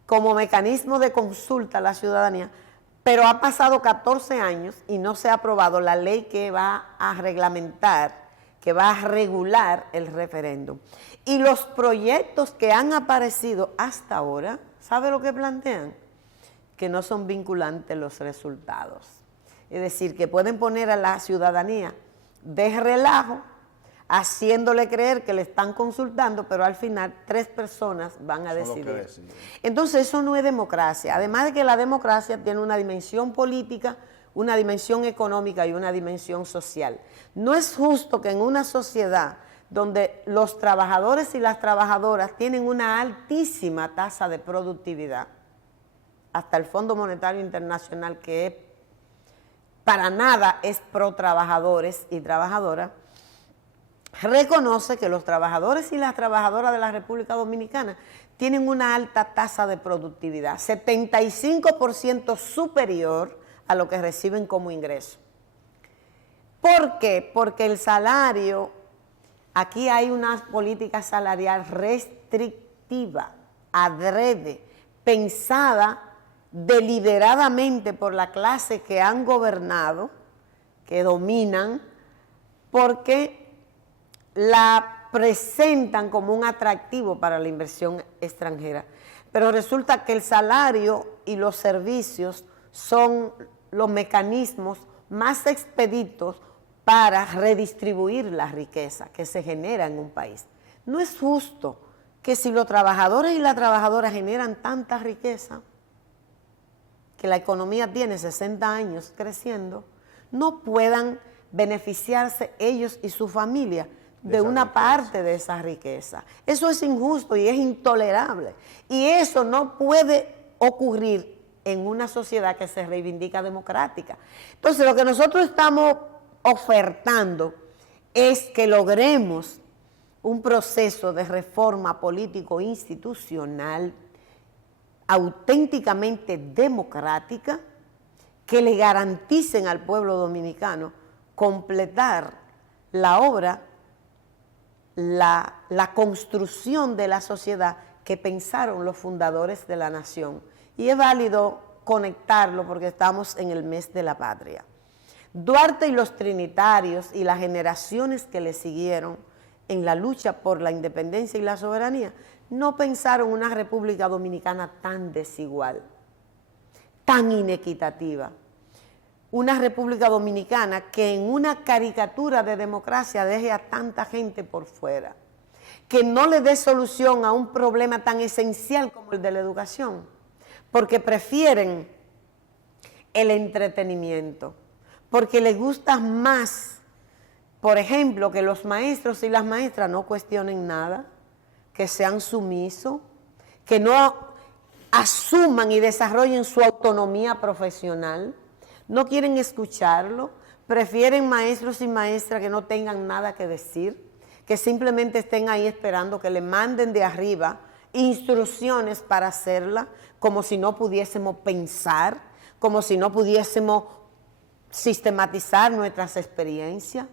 como mecanismo de consulta a la ciudadanía, pero ha pasado 14 años y no se ha aprobado la ley que va a reglamentar, que va a regular el referéndum. Y los proyectos que han aparecido hasta ahora, ¿sabe lo que plantean? Que no son vinculantes los resultados. Es decir, que pueden poner a la ciudadanía de relajo, haciéndole creer que le están consultando, pero al final 3 personas van a decidir. Entonces eso no es democracia. Además de que la democracia tiene una dimensión política, una dimensión económica y una dimensión social. No es justo que en una sociedad donde los trabajadores y las trabajadoras tienen una altísima tasa de productividad, hasta el Fondo Monetario Internacional, que para nada es pro trabajadores y trabajadoras, reconoce que los trabajadores y las trabajadoras de la República Dominicana tienen una alta tasa de productividad, 75% superior a lo que reciben como ingreso. ¿Por qué? Porque el salario, aquí hay una política salarial restrictiva, adrede, pensada deliberadamente por la clase que han gobernado, que dominan, porque la presentan como un atractivo para la inversión extranjera. Pero resulta que el salario y los servicios son los mecanismos más expeditos para redistribuir la riqueza que se genera en un país. No es justo que si los trabajadores y las trabajadoras generan tanta riqueza, que la economía tiene 60 años creciendo, no puedan beneficiarse ellos y su familia de una parte de esa riqueza. Eso es injusto y es intolerable. Y eso no puede ocurrir en una sociedad que se reivindica democrática. Entonces, lo que nosotros estamos ofertando es que logremos un proceso de reforma político-institucional auténticamente democrática que le garanticen al pueblo dominicano completar la obra, la construcción de la sociedad que pensaron los fundadores de la nación. Y es válido conectarlo porque estamos en el mes de la patria. Duarte y los trinitarios y las generaciones que le siguieron en la lucha por la independencia y la soberanía no pensaron una República Dominicana tan desigual, tan inequitativa. Una República Dominicana que en una caricatura de democracia deje a tanta gente por fuera, que no le dé solución a un problema tan esencial como el de la educación, porque prefieren el entretenimiento, porque les gusta más, por ejemplo, que los maestros y las maestras no cuestionen nada, que sean sumisos, que no asuman y desarrollen su autonomía profesional. No quieren escucharlo, prefieren maestros y maestras que no tengan nada que decir, que simplemente estén ahí esperando que le manden de arriba instrucciones para hacerla, como si no pudiésemos pensar, como si no pudiésemos sistematizar nuestras experiencias,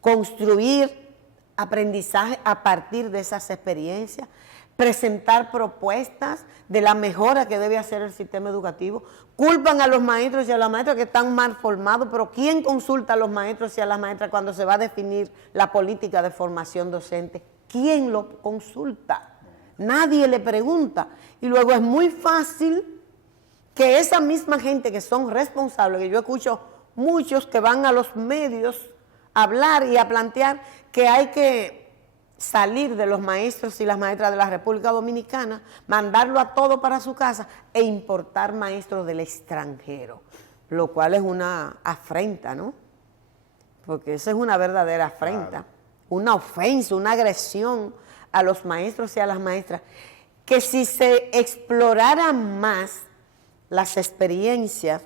construir aprendizaje a partir de esas experiencias, presentar propuestas de la mejora que debe hacer el sistema educativo. Culpan a los maestros y a las maestras que están mal formados, pero ¿quién consulta a los maestros y a las maestras cuando se va a definir la política de formación docente? ¿Quién lo consulta? Nadie le pregunta. Y luego es muy fácil que esa misma gente que son responsables, que yo escucho muchos que van a los medios a hablar y a plantear que hay que salir de los maestros y las maestras de la República Dominicana, mandarlo a todo para su casa e importar maestros del extranjero, lo cual es una afrenta, ¿no? Porque esa es una verdadera afrenta, claro, una ofensa, una agresión a los maestros y a las maestras, que si se exploraran más las experiencias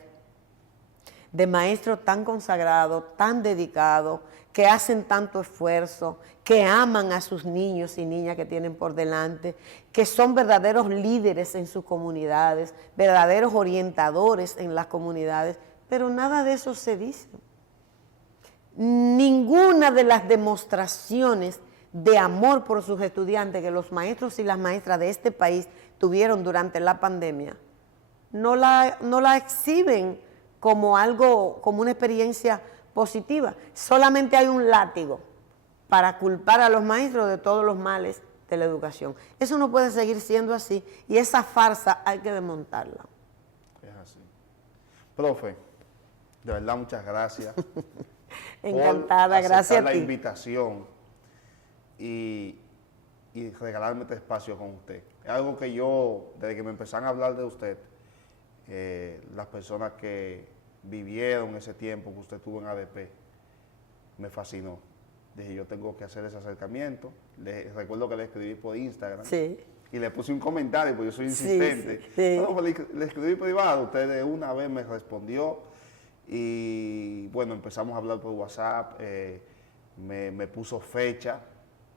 de maestros tan consagrados, tan dedicados, que hacen tanto esfuerzo, que aman a sus niños y niñas que tienen por delante, que son verdaderos líderes en sus comunidades, verdaderos orientadores en las comunidades, pero nada de eso se dice. Ninguna de las demostraciones de amor por sus estudiantes que los maestros y las maestras de este país tuvieron durante la pandemia, no la exhiben como algo, como una experiencia positiva. Solamente hay un látigo para culpar a los maestros de todos los males de la educación. Eso no puede seguir siendo así y esa farsa hay que desmontarla. Es así. Profe, de verdad muchas gracias. Encantada, gracias a ti. La invitación y regalarme este espacio con usted. Es algo que yo, desde que me empezaron a hablar de usted, las personas que vivieron ese tiempo que usted estuvo en ADP, me fascinó. Dije, yo tengo que hacer ese acercamiento. Recuerdo que le escribí por Instagram. Sí. Y le puse un comentario, porque yo soy insistente. Sí, sí. Bueno, pues le escribí privado, usted de una vez me respondió. Y bueno, empezamos a hablar por WhatsApp, me puso fecha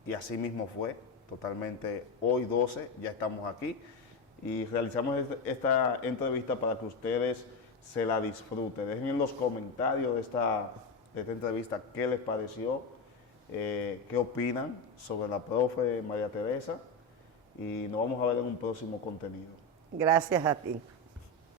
y así mismo fue, totalmente. Hoy 12, ya estamos aquí y realizamos esta entrevista para que ustedes se la disfruten. Dejen en los comentarios de esta entrevista qué les pareció, qué opinan sobre la profe María Teresa y nos vamos a ver en un próximo contenido. Gracias a ti.